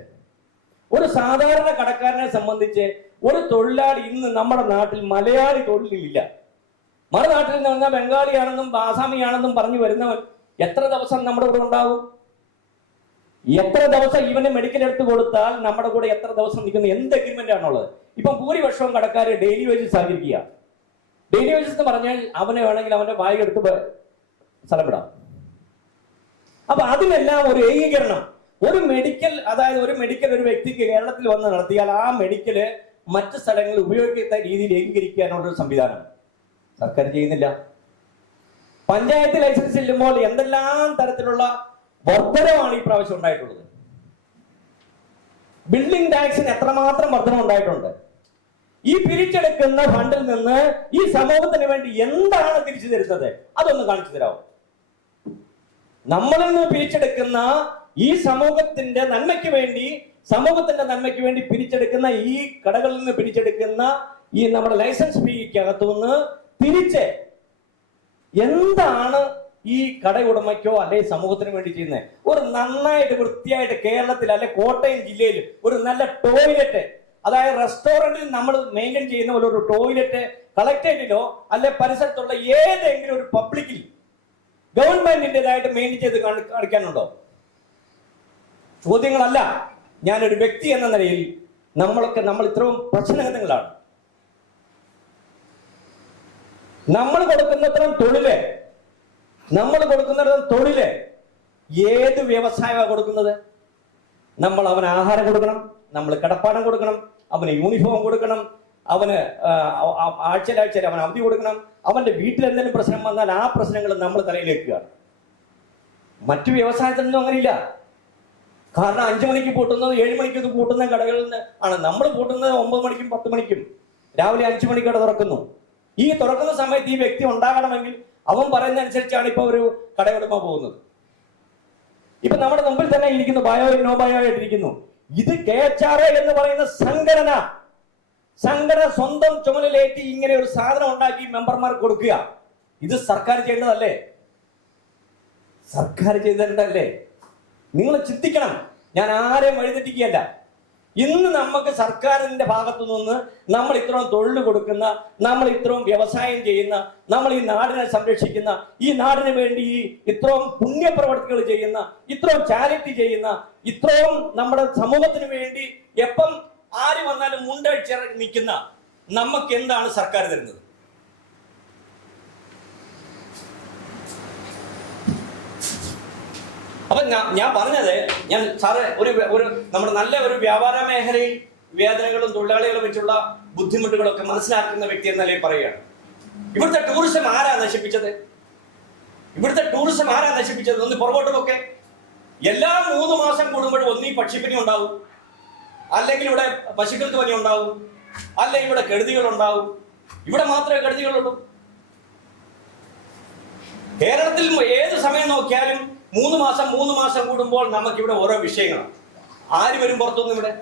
ഒരു സാധാരണ കടക്കാരനെ സംബന്ധിച്ച് ഒരു തൊഴിലാളി ഇന്ന് നമ്മുടെ നാട്ടിൽ മലയാളി തൊഴിലില്ല. മറുനാട്ടിൽ നിന്ന് പറഞ്ഞാൽ ബംഗാളിയാണെന്നും ആസാമിയാണെന്നും പറഞ്ഞു വരുന്നവൻ എത്ര ദിവസം നമ്മുടെ കൂടെ ഉണ്ടാകും? എത്ര ദിവസം ഇവന് മെഡിക്കൽ എടുത്ത് കൊടുത്താൽ നമ്മുടെ കൂടെ എത്ര ദിവസം നിൽക്കുന്നു? എന്ത് എഗ്രിമെന്റ് ആണുള്ളത്? ഇപ്പം ഭൂരിപക്ഷവും കടക്കാര് ഡെയിലി വേജസ് ആചരിക്കുക. ഡെയിലി വേജസ് എന്ന് പറഞ്ഞാൽ അവനെ വേണമെങ്കിൽ അവന്റെ ബാഗ് എടുത്ത് സ്ഥലം വിടാം. അപ്പൊ അതിനെല്ലാം ഒരു ഏകീകരണം, ഒരു മെഡിക്കൽ ഒരു വ്യക്തിക്ക് കേരളത്തിൽ വന്ന് നടത്തിയാൽ ആ മെഡിക്കല് മറ്റ് സ്ഥലങ്ങളിൽ ഉപയോഗിക്കുന്ന രീതിയിൽ ഏകീകരിക്കാനുള്ള ഒരു സംവിധാനം സർക്കാർ ചെയ്യുന്നില്ല. പഞ്ചായത്ത് ലൈസൻസ് ഇല്ലുമ്പോൾ എന്തെല്ലാം തരത്തിലുള്ള വർധനമാണ് ഈ പ്രാവശ്യം ഉണ്ടായിട്ടുള്ളത്. ബിൽഡിംഗ് ടാക്സിന് എത്രമാത്രം വർധന ഉണ്ടായിട്ടുണ്ട്. ഈ പിരിച്ചെടുക്കുന്ന ഫണ്ടിൽ നിന്ന് ഈ സമൂഹത്തിന് വേണ്ടി എന്താണ് തിരിച്ചു തരുന്നത്? അതൊന്ന് കാണിച്ചു തരാമോ? നമ്മളിൽ നിന്ന് പിരിച്ചെടുക്കുന്ന ഈ സമൂഹത്തിന്റെ നന്മയ്ക്ക് വേണ്ടി പിരിച്ചെടുക്കുന്ന ഈ കടകളിൽ നിന്ന് പിരിച്ചെടുക്കുന്ന ഈ നമ്മുടെ ലൈസൻസ് ഫീക്കകത്തുനിന്ന് തിരിച്ച് എന്താണ് ഈ കടയുടമയ്ക്കോ അല്ലെ സമൂഹത്തിന് വേണ്ടി ചെയ്യുന്നത്? ഒരു നന്നായിട്ട് വൃത്തിയായിട്ട് കേരളത്തിൽ അല്ലെ കോട്ടയം ജില്ലയിൽ ഒരു നല്ല ടോയ്ലറ്റ്, അതായത് റെസ്റ്റോറന്റിൽ നമ്മൾ മെയിൻറ്റെയിൻ ചെയ്യുന്ന പോലെ ഒരു ടോയ്ലറ്റ് കളക്ടറേറ്റിലോ അല്ലെ പരിസരത്തുള്ള ഏതെങ്കിലും ഒരു പബ്ലിക്കിൽ ഗവൺമെന്റിൻ്റെതായിട്ട് മെയിൻറ്റെയിൻ ചെയ്ത് കാണിക്കാനുണ്ടോ? ചോദ്യങ്ങളല്ല. ഞാനൊരു വ്യക്തി എന്ന നിലയിൽ നമ്മൾ ഇത്രയും പ്രശ്നങ്ങളാണ്. നമ്മൾ കൊടുക്കുന്നിടത്തോളം തൊഴില് ഏത് വ്യവസായമാണ് കൊടുക്കുന്നത്? നമ്മൾ അവന് ആഹാരം കൊടുക്കണം, നമ്മൾ കിടപ്പാടം കൊടുക്കണം, അവന് യൂണിഫോം കൊടുക്കണം, അവന് ആഴ്ചയിൽ അവന് അവധി കൊടുക്കണം. അവന്റെ വീട്ടിൽ എന്തെങ്കിലും പ്രശ്നം വന്നാൽ ആ പ്രശ്നങ്ങൾ നമ്മൾ തലയിലേക്കുകയാണ്. മറ്റു വ്യവസായത്തിനൊന്നും അങ്ങനെയില്ല. കാരണം 5 മണിക്ക് പൂട്ടുന്നത് 7 മണിക്ക് പൂട്ടുന്ന കടകളിൽ നിന്ന് ആണ്. നമ്മൾ പൂട്ടുന്നത് 9 മണിക്കും 10 മണിക്കും. രാവിലെ 5 മണിക്ക് കട തുറക്കുന്നു. ഈ തുറക്കുന്ന സമയത്ത് ഈ വ്യക്തി ഉണ്ടാകണമെങ്കിൽ അവൻ പറയുന്ന അനുസരിച്ചാണ് ഇപ്പൊ ഒരു കടയുടമ പോകുന്നത്. ഇപ്പൊ നമ്മുടെ മുമ്പിൽ തന്നെ ഇരിക്കുന്നു, ബയോ നോ ബയോ ആയിട്ടിരിക്കുന്നു. ഇത് KHRA എന്ന് പറയുന്ന സംഘടന സ്വന്തം ചുമലിലേറ്റി ഇങ്ങനെ ഒരു സാധനം ഉണ്ടാക്കി മെമ്പർമാർക്ക് കൊടുക്കുക. ഇത് സർക്കാർ ചെയ്യേണ്ടതല്ലേ? സർക്കാർ ചെയ്തതല്ലേ? നിങ്ങൾ ചിന്തിക്കണം. ഞാൻ ആരെയും വഴിതെറ്റിക്കുകയല്ല. ഇന്ന് നമുക്ക് സർക്കാരിന്റെ ഭാഗത്തു നിന്ന് നമ്മൾ ഇത്രയും തൊഴിൽ കൊടുക്കുന്ന, നമ്മൾ ഇത്രയും വ്യവസായം ചെയ്യുന്ന, നമ്മൾ ഈ നാടിനെ സംരക്ഷിക്കുന്ന, ഈ നാടിന് വേണ്ടി ഇത്രയും പുണ്യപ്രവർത്തികൾ ചെയ്യുന്ന, ഇത്രയും ചാരിറ്റി ചെയ്യുന്ന, ഇത്രയും നമ്മുടെ സമൂഹത്തിന് വേണ്ടി എപ്പം ആര് വന്നാലും മുണ്ടടിച്ചിറങ്ങി നിൽക്കുന്ന നമുക്ക് എന്താണ് സർക്കാർ തരുന്നത്? അപ്പൊ ഞാൻ പറഞ്ഞത്, സാറ് നമ്മുടെ നല്ല ഒരു വ്യാപാര മേഖലയിൽ വേദനകളും തൊഴിലാളികളെ വെച്ചുള്ള ബുദ്ധിമുട്ടുകളൊക്കെ മനസ്സിലാക്കുന്ന വ്യക്തി എന്ന നിലയിൽ പറയുകയാണ്. ഇവിടുത്തെ ടൂറിസം ആരാ നശിപ്പിച്ചത്? ഒന്ന് പുറകോട്ടുമൊക്കെ എല്ലാ 3 മാസം കൂടുമ്പോഴും ഒന്നീ പക്ഷിപ്പനി ഉണ്ടാവും, അല്ലെങ്കിൽ ഇവിടെ പശുക്കൾക്ക് പനി ഉണ്ടാവും, അല്ലെങ്കിൽ ഇവിടെ കെടുതികൾ ഉണ്ടാവും. ഇവിടെ മാത്രമേ കെടുതികളുള്ളൂ. കേരളത്തിൽ ഏത് സമയം നോക്കിയാലും 3 മാസം കൂടുമ്പോൾ നമുക്കിവിടെ ഓരോ വിഷയങ്ങളാണ്. ആര് വരും പുറത്തുനിന്ന് ഇവിടെ?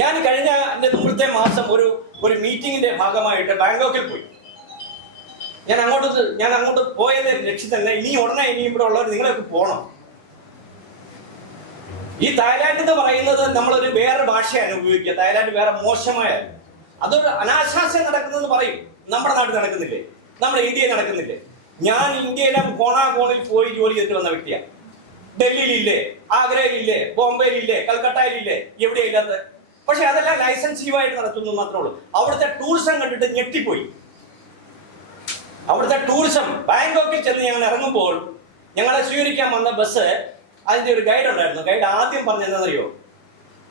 ഞാൻ കഴിഞ്ഞ മുമ്പത്തെ മാസം ഒരു മീറ്റിംഗിന്റെ ഭാഗമായിട്ട് ബാങ്കോക്കിൽ പോയി. ഞാൻ അങ്ങോട്ട് പോയത് ലക്ഷ്യം തന്നെ ഇനി ഇവിടെ ഉള്ളവർ നിങ്ങളൊക്കെ പോകണം. ഈ തായ്ലാൻഡ് എന്ന് പറയുന്നത് നമ്മളൊരു വേറെ ഭാഷയാണ് ഉപയോഗിക്കുക. തായ്ലാൻഡ് വേറെ മോശമായ, അതൊരു അനാശാസ്യം നടക്കുന്നതെന്ന് പറയും. നമ്മുടെ നാട്ടിൽ നടക്കുന്നില്ലേ? നമ്മുടെ ഇന്ത്യയിൽ നടക്കുന്നില്ലേ? ഞാൻ ഇന്ത്യയിലെ കോണാകോണിൽ പോയി ജോലി ചെയ്തിട്ട് വന്ന വ്യക്തിയാണ്. ഡൽഹിയിലില്ലേ, ആഗ്രയിലില്ലേ, ബോംബെയിലില്ലേ, കൽക്കട്ടയിലില്ലേ, എവിടെയാ ഇല്ലാത്തത്? പക്ഷെ അതെല്ലാം ലൈസൻസീവായിട്ട് നടത്തുന്നു മാത്രമേ ഉള്ളൂ. അവിടുത്തെ ടൂറിസം കണ്ടിട്ട് ഞെട്ടിപ്പോയി. അവിടുത്തെ ടൂറിസം, ബാങ്കോക്കിൽ ചെന്ന് ഞങ്ങൾ ഇറങ്ങുമ്പോൾ ഞങ്ങളെ സ്വീകരിക്കാൻ വന്ന ബസ്, അതിൻ്റെ ഒരു ഗൈഡ് ഉണ്ടായിരുന്നു. ഗൈഡ് ആദ്യം പറഞ്ഞതെന്നറിയോ,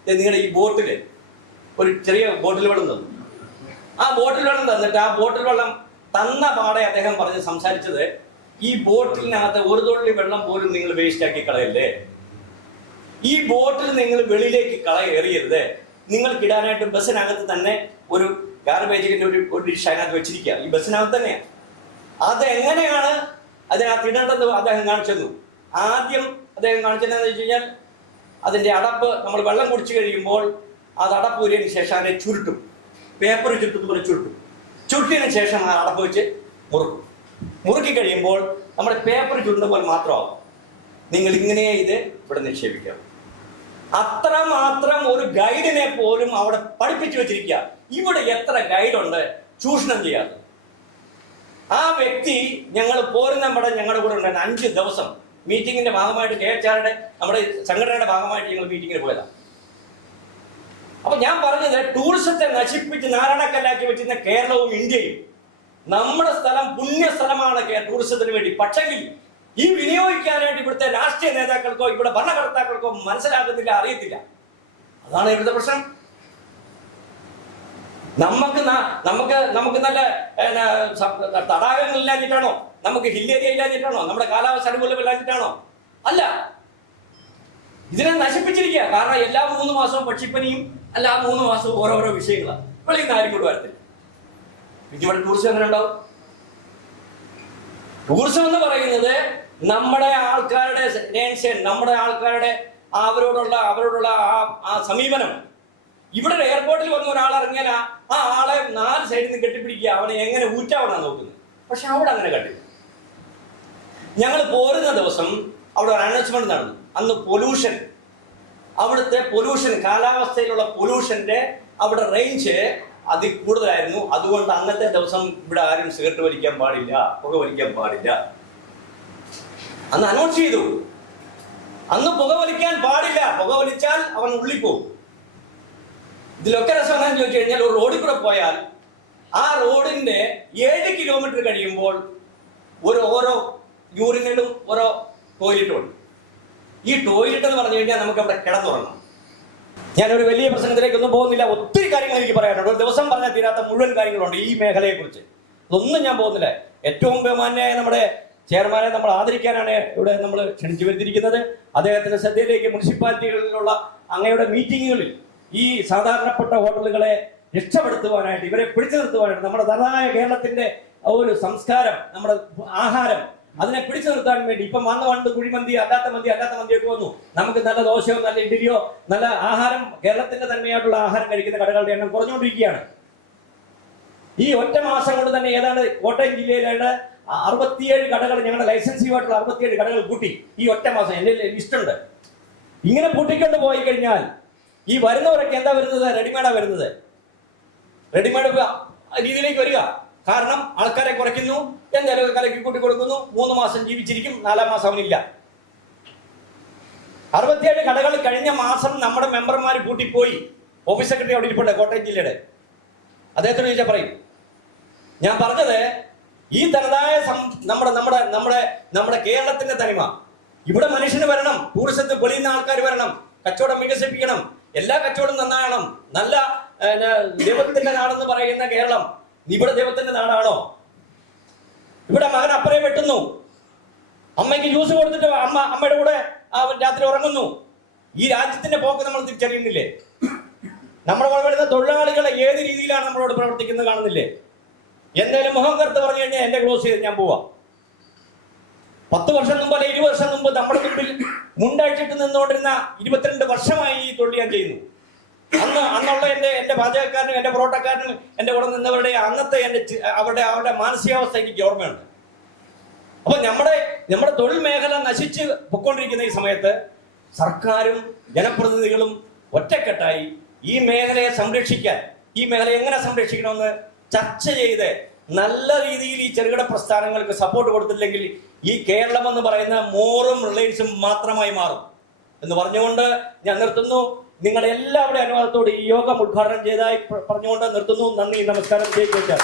നിങ്ങളുടെ ഈ ബോട്ടിൽ ഒരു ചെറിയ ബോട്ടിൽ വെള്ളം തന്നു. ആ ബോട്ടിൽ വെള്ളം തന്നിട്ട് ആ ബോട്ടിൽ വെള്ളം തന്ന പാടെ അദ്ദേഹം പറഞ്ഞ് സംസാരിച്ചത്, ഈ ബോട്ടിലിനകത്ത് ഒരു തുള്ളി വെള്ളം പോലും നിങ്ങൾ വേസ്റ്റ് ആക്കി കളയല്ലേ, ഈ ബോട്ടിൽ നിങ്ങൾ വെളിയിലേക്ക് എറിയരുത്, നിങ്ങൾക്ക് ഇടാനായിട്ട് ബസ്സിനകത്ത് തന്നെ ഒരു ഗാർബേജിന്റെ ഒരു ഡിഷ് അതിനകത്ത് വെച്ചിരിക്കുക, ഈ ബസ്സിനകത്ത് തന്നെയാണ്. അതെങ്ങനെയാണ് അതിനകത്ത് ഇടേണ്ടത് അദ്ദേഹം കാണിച്ചു. ആദ്യം അദ്ദേഹം കാണിച്ചതെന്ന് വെച്ച് കഴിഞ്ഞാൽ, അതിൻ്റെ അടപ്പ് നമ്മൾ വെള്ളം കുടിച്ചു കഴിയുമ്പോൾ അത് അടപ്പ് ഊരിയതിന് ശേഷം അതിനെ ചുരുട്ടും, പേപ്പർ ചുരുട്ടും പോലെ ചുരുട്ടും. ചുരുട്ടിയതിന് ശേഷം ആ അടപ്പ് വെച്ച് മുറുക്കും. മുറുക്കി കഴിയുമ്പോൾ നമ്മുടെ പേപ്പർ ചുരുണ്ട പോലെ മാത്രമാകും. നിങ്ങൾ ഇങ്ങനെ ഇത് ഇവിടെ നിക്ഷേപിക്കാം. അത്രമാത്രം ഒരു ഗൈഡിനെ പോലും അവിടെ പഠിപ്പിച്ചു വെച്ചിരിക്കുക. ഇവിടെ എത്ര ഗൈഡുണ്ട് ചൂഷണം ചെയ്യാതെ. ആ വ്യക്തി ഞങ്ങൾ പോരുന്ന ഞങ്ങളുടെ കൂടെ ഉണ്ടായിരുന്നു 5 ദിവസം മീറ്റിങ്ങിന്റെ ഭാഗമായിട്ട്, KHRയുടെ നമ്മുടെ സംഘടനയുടെ ഭാഗമായിട്ട് ഞങ്ങൾ മീറ്റിങ്ങിന് പോയതാണ്. അപ്പൊ ഞാൻ പറഞ്ഞത്, ടൂറിസത്തെ നശിപ്പിച്ച് നാരായണക്കല്ലാക്കി വെച്ചിരുന്ന കേരളവും ഇന്ത്യയും, നമ്മുടെ സ്ഥലം പുണ്യസ്ഥലമാണ് ടൂറിസത്തിന് വേണ്ടി. പക്ഷെങ്കിൽ ഈ വിനിയോഗിക്കാനായിട്ട് ഇവിടുത്തെ രാഷ്ട്രീയ നേതാക്കൾക്കോ ഇവിടെ ഭരണകർത്താക്കൾക്കോ മനസ്സിലാക്കുന്നില്ല, അറിയത്തില്ല. അതാണ് ഇവിടുത്തെ പ്രശ്നം. നമുക്ക് നല്ല തടാകങ്ങൾ ഇല്ലാഞ്ഞിട്ടാണോ, നമുക്ക് ഹില്ലേരിയ ഇല്ലാഞ്ഞിട്ടാണോ, നമ്മുടെ കാലാവസ്ഥ അനുകൂലമില്ലാഞ്ഞിട്ടാണോ? അല്ല, ഇതിനെ നശിപ്പിച്ചിരിക്കുക. കാരണം എല്ലാ 3 മാസവും പക്ഷിപ്പനിയും, അല്ല 3 മാസവും ഓരോരോ വിഷയങ്ങളാണ്. വെളിയിൽ നിന്ന് ആരും കൊണ്ട് വരത്തില്ല. ഇവിടെ ടൂറിസം എങ്ങനെ ഉണ്ടാവും? ടൂറിസം എന്ന് പറയുന്നത് നമ്മുടെ ആൾക്കാരുടെ നെൻഷൻ, നമ്മുടെ ആൾക്കാരുടെ അവരോടുള്ള ആ സമീപനം. ഇവിടെ ഒരു എയർപോർട്ടിൽ വന്ന ഒരാൾ ഇറങ്ങിയാൽ ആ ആളെ 4 സൈഡിൽ നിന്ന് കെട്ടിപ്പിടിക്കുക, അവനെ എങ്ങനെ ഊറ്റാവണമെന്നാണ് നോക്കുന്നത്. പക്ഷെ അവിടെ അങ്ങനെ കണ്ടില്ല. ഞങ്ങൾ പോരുന്ന ദിവസം അവിടെ ഒരു അനൗൺസ്മെന്റ് നടന്നു. അന്ന് പൊല്യൂഷൻ, അവിടുത്തെ പൊല്യൂഷൻ, കാലാവസ്ഥയിലുള്ള പൊല്യൂഷന്റെ അവിടെ റേഞ്ച് കൂടുതലായിരുന്നു. അതുകൊണ്ട് അന്നത്തെ ദിവസം ഇവിടെ ആരും സിഗരറ്റ് വലിക്കാൻ പാടില്ല, പുക വലിക്കാൻ പാടില്ല അന്ന് അനൗൺസ് ചെയ്തു. അന്ന് പുക വലിക്കാൻ പാടില്ല, പുക വലിച്ചാൽ അവൻ ഉള്ളിപ്പോവും. ഇതിലൊക്കെ രസം എന്താണെന്ന് ചോദിച്ചു കഴിഞ്ഞാൽ, ഒരു റോഡിൽ കൂടെ പോയാൽ ആ റോഡിന്റെ 7 കിലോമീറ്റർ കഴിയുമ്പോൾ ഓരോ യൂറിനും ഓരോ ടോയ്ലറ്റും ഉണ്ട്. ഈ ടോയ്ലറ്റ് എന്ന് പറഞ്ഞു കഴിഞ്ഞാൽ നമുക്ക് അവിടെ കിടന്നുറങ്ങണം. ഞാനൊരു വലിയ പ്രസംഗത്തിലേക്കൊന്നും പോകുന്നില്ല. ഒത്തിരി കാര്യങ്ങൾ എനിക്ക് പറയാനുണ്ട്. ഒരു ദിവസം പറഞ്ഞാൽ തീരാത്ത മുഴുവൻ കാര്യങ്ങളുണ്ട് ഈ മേഖലയെ കുറിച്ച്. ഇതൊന്നും ഞാൻ പോകുന്നില്ല. ഏറ്റവും ബഹുമാന്യായ നമ്മുടെ ചെയർമാനെ നമ്മൾ ആദരിക്കാനാണ് ഇവിടെ നമ്മൾ ക്ഷണിച്ചു വരുത്തിയിരിക്കുന്നത്. അദ്ദേഹത്തിന്റെ ശ്രദ്ധയിലേക്ക് മുനിസിപ്പാലിറ്റികളിലുള്ള അങ്ങയുടെ മീറ്റിങ്ങുകളിൽ ഈ സാധാരണപ്പെട്ട ഹോട്ടലുകളെ രക്ഷപ്പെടുത്തുവാനായിട്ട്, ഇവരെ പിടിച്ചു നിർത്തുവാനായിട്ട്, നമ്മുടെ തനതായ കേരളത്തിന്റെ ഒരു സംസ്കാരം, നമ്മുടെ ആഹാരം, അതിനെ പിടിച്ചു നിർത്താൻ വേണ്ടി ഇപ്പം വന്ന് കുഴിമന്തി, അല്ലാത്ത മന്തിയൊക്കെ വന്നു. നമുക്ക് നല്ല ദോശയോ നല്ല ഇഡ്ഡലിയോ നല്ല ആഹാരം, കേരളത്തിന്റെ തന്മയായിട്ടുള്ള ആഹാരം കഴിക്കുന്ന കടകളുടെ എണ്ണം കുറഞ്ഞുകൊണ്ടിരിക്കുകയാണ്. ഈ ഒറ്റ മാസം കൊണ്ട് തന്നെ ഏതാണ്ട് കോട്ടയം ജില്ലയിലാണ് 67 കടകൾ, ഞങ്ങളുടെ ലൈസൻസീവായിട്ടുള്ള 67 കടകൾ പൂട്ടി ഈ ഒറ്റ മാസം. എൻ്റെ ലിസ്റ്റുണ്ട്. ഇങ്ങനെ പൂട്ടിക്കൊണ്ട് പോയി കഴിഞ്ഞാൽ ഈ വരുന്നവരൊക്കെ എന്താ വരുന്നത്? റെഡിമെയ്ഡാ വരുന്നത്. റെഡിമെയ്ഡ് രീതിയിലേക്ക് വരിക. കാരണം ആൾക്കാരെ കുറയ്ക്കുന്നു, എന്തെങ്കിലും കലക്കി കൂട്ടി കൊടുക്കുന്നു. 3 മാസം ജീവിച്ചിരിക്കും, 4-ാം മാസം അവനില്ല. 67 കടകൾ കഴിഞ്ഞ മാസം നമ്മുടെ മെമ്പർമാർ പൂട്ടിപ്പോയി. ഓഫീസ് സെക്രട്ടറി അവിടെ ഇരിപ്പുണ്ട്, കോട്ടയം ജില്ലയുടെ. അദ്ദേഹത്തിന് ചോദിച്ചാൽ പറയും. ഞാൻ പറഞ്ഞത്, ഈ തനതായ നമ്മുടെ കേരളത്തിന്റെ തനിമ, ഇവിടെ മനുഷ്യന് വരണം, ടൂറിസത്തിൽ പൊളിയുന്ന ആൾക്കാർ വരണം, കച്ചവടം വികസിപ്പിക്കണം, എല്ലാ കച്ചവടം നന്നാകണം. നല്ല ദൈവത്തിന്റെ നാടെന്ന് പറയുന്ന കേരളം ഇവിടെ ദൈവത്തിന്റെ നാടാണോ? ഇവിടെ മകൻ അപ്പറേ വെട്ടുന്നു, അമ്മയ്ക്ക് ജ്യൂസ് കൊടുത്തിട്ട് അമ്മയുടെ കൂടെ രാത്രി ഉറങ്ങുന്നു. ഈ രാജ്യത്തിന്റെ പോക്ക് നമ്മൾ തിരിച്ചറിയുന്നില്ലേ? നമ്മുടെ കൂടെ വരുന്ന തൊഴിലാളികളെ ഏത് രീതിയിലാണ് നമ്മളോട് പ്രവർത്തിക്കുന്നത് കാണുന്നില്ലേ? എന്തായാലും മുഖം കറുത്ത് പറഞ്ഞു കഴിഞ്ഞാൽ എന്റെ ക്ലോസ് ചെയ്ത് ഞാൻ പോവാം. 10 വർഷം മുമ്പ് അല്ലെ 20 വർഷം മുമ്പ് നമ്മുടെ മുമ്പിൽ മുണ്ടഴിച്ചിട്ട് നിന്നുകൊണ്ടിരുന്ന 22 വർഷമായി ഈ തൊഴിൽ ഞാൻ ചെയ്യുന്നു. അന്നുള്ള എന്റെ പാചകക്കാരനും എന്റെ പൊറോട്ടക്കാരനും എന്റെ കൂടെ നിന്നവരുടെ അന്നത്തെ അവരുടെ മാനസികാവസ്ഥ എനിക്ക് ഓർമ്മയുണ്ട്. അപ്പൊ നമ്മുടെ തൊഴിൽ മേഖല നശിച്ച് പൊയ്ക്കൊണ്ടിരിക്കുന്ന ഈ സമയത്ത് സർക്കാരും ജനപ്രതിനിധികളും ഒറ്റക്കെട്ടായി ഈ മേഖലയെ സംരക്ഷിക്കാൻ, ഈ മേഖലയെ എങ്ങനെ സംരക്ഷിക്കണമെന്ന് ചർച്ച ചെയ്ത് നല്ല രീതിയിൽ ഈ ചെറുകിട പ്രസ്ഥാനങ്ങൾക്ക് സപ്പോർട്ട് കൊടുത്തില്ലെങ്കിൽ ഈ കേരളം എന്ന് പറയുന്ന മോറും റിലയൻസും മാത്രമായി മാറും എന്ന് പറഞ്ഞുകൊണ്ട് ഞാൻ നിർത്തുന്നു. നിങ്ങളുടെ എല്ലാവരുടെയും അനുവാദത്തോട് ഈ യോഗം ഉദ്ഘാടനം ചെയ്തതായി പറഞ്ഞുകൊണ്ട് നിർത്തുന്നു. നന്ദി, നമസ്കാരം. ജയിച്ചാൽ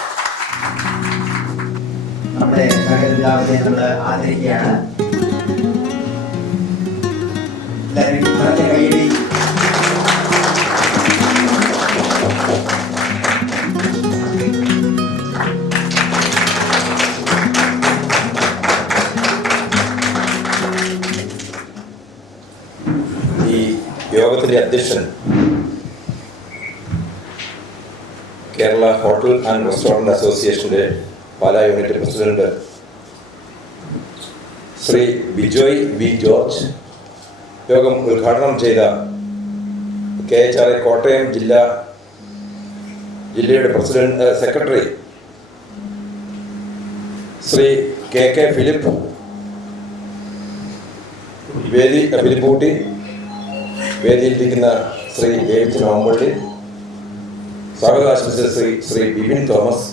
നമ്മുടെ സഹകരണാവധിയെ നമ്മൾ ആദരിക്കുകയാണ്. ഈ യോഗത്തിന്റെ അധ്യക്ഷൻ കേരള ഹോട്ടൽ ആൻഡ് റെസ്റ്റോറന്റ് അസോസിയേഷന്റെ Pala unit president Shri Bijoy B George, യോഗം ഉദ്ഘാടനം ചെയ്ത KHRA കോട്ടയം ജില്ലയുടെ secretary Shri KK Philip Philipootty, വേദിയിലിരിക്കുന്ന ശ്രീ ഡേവിഡ് നോമ്പള്ളി, സ്വാഗതാശംസ ശ്രീ ബിപിൻ തോമസ്,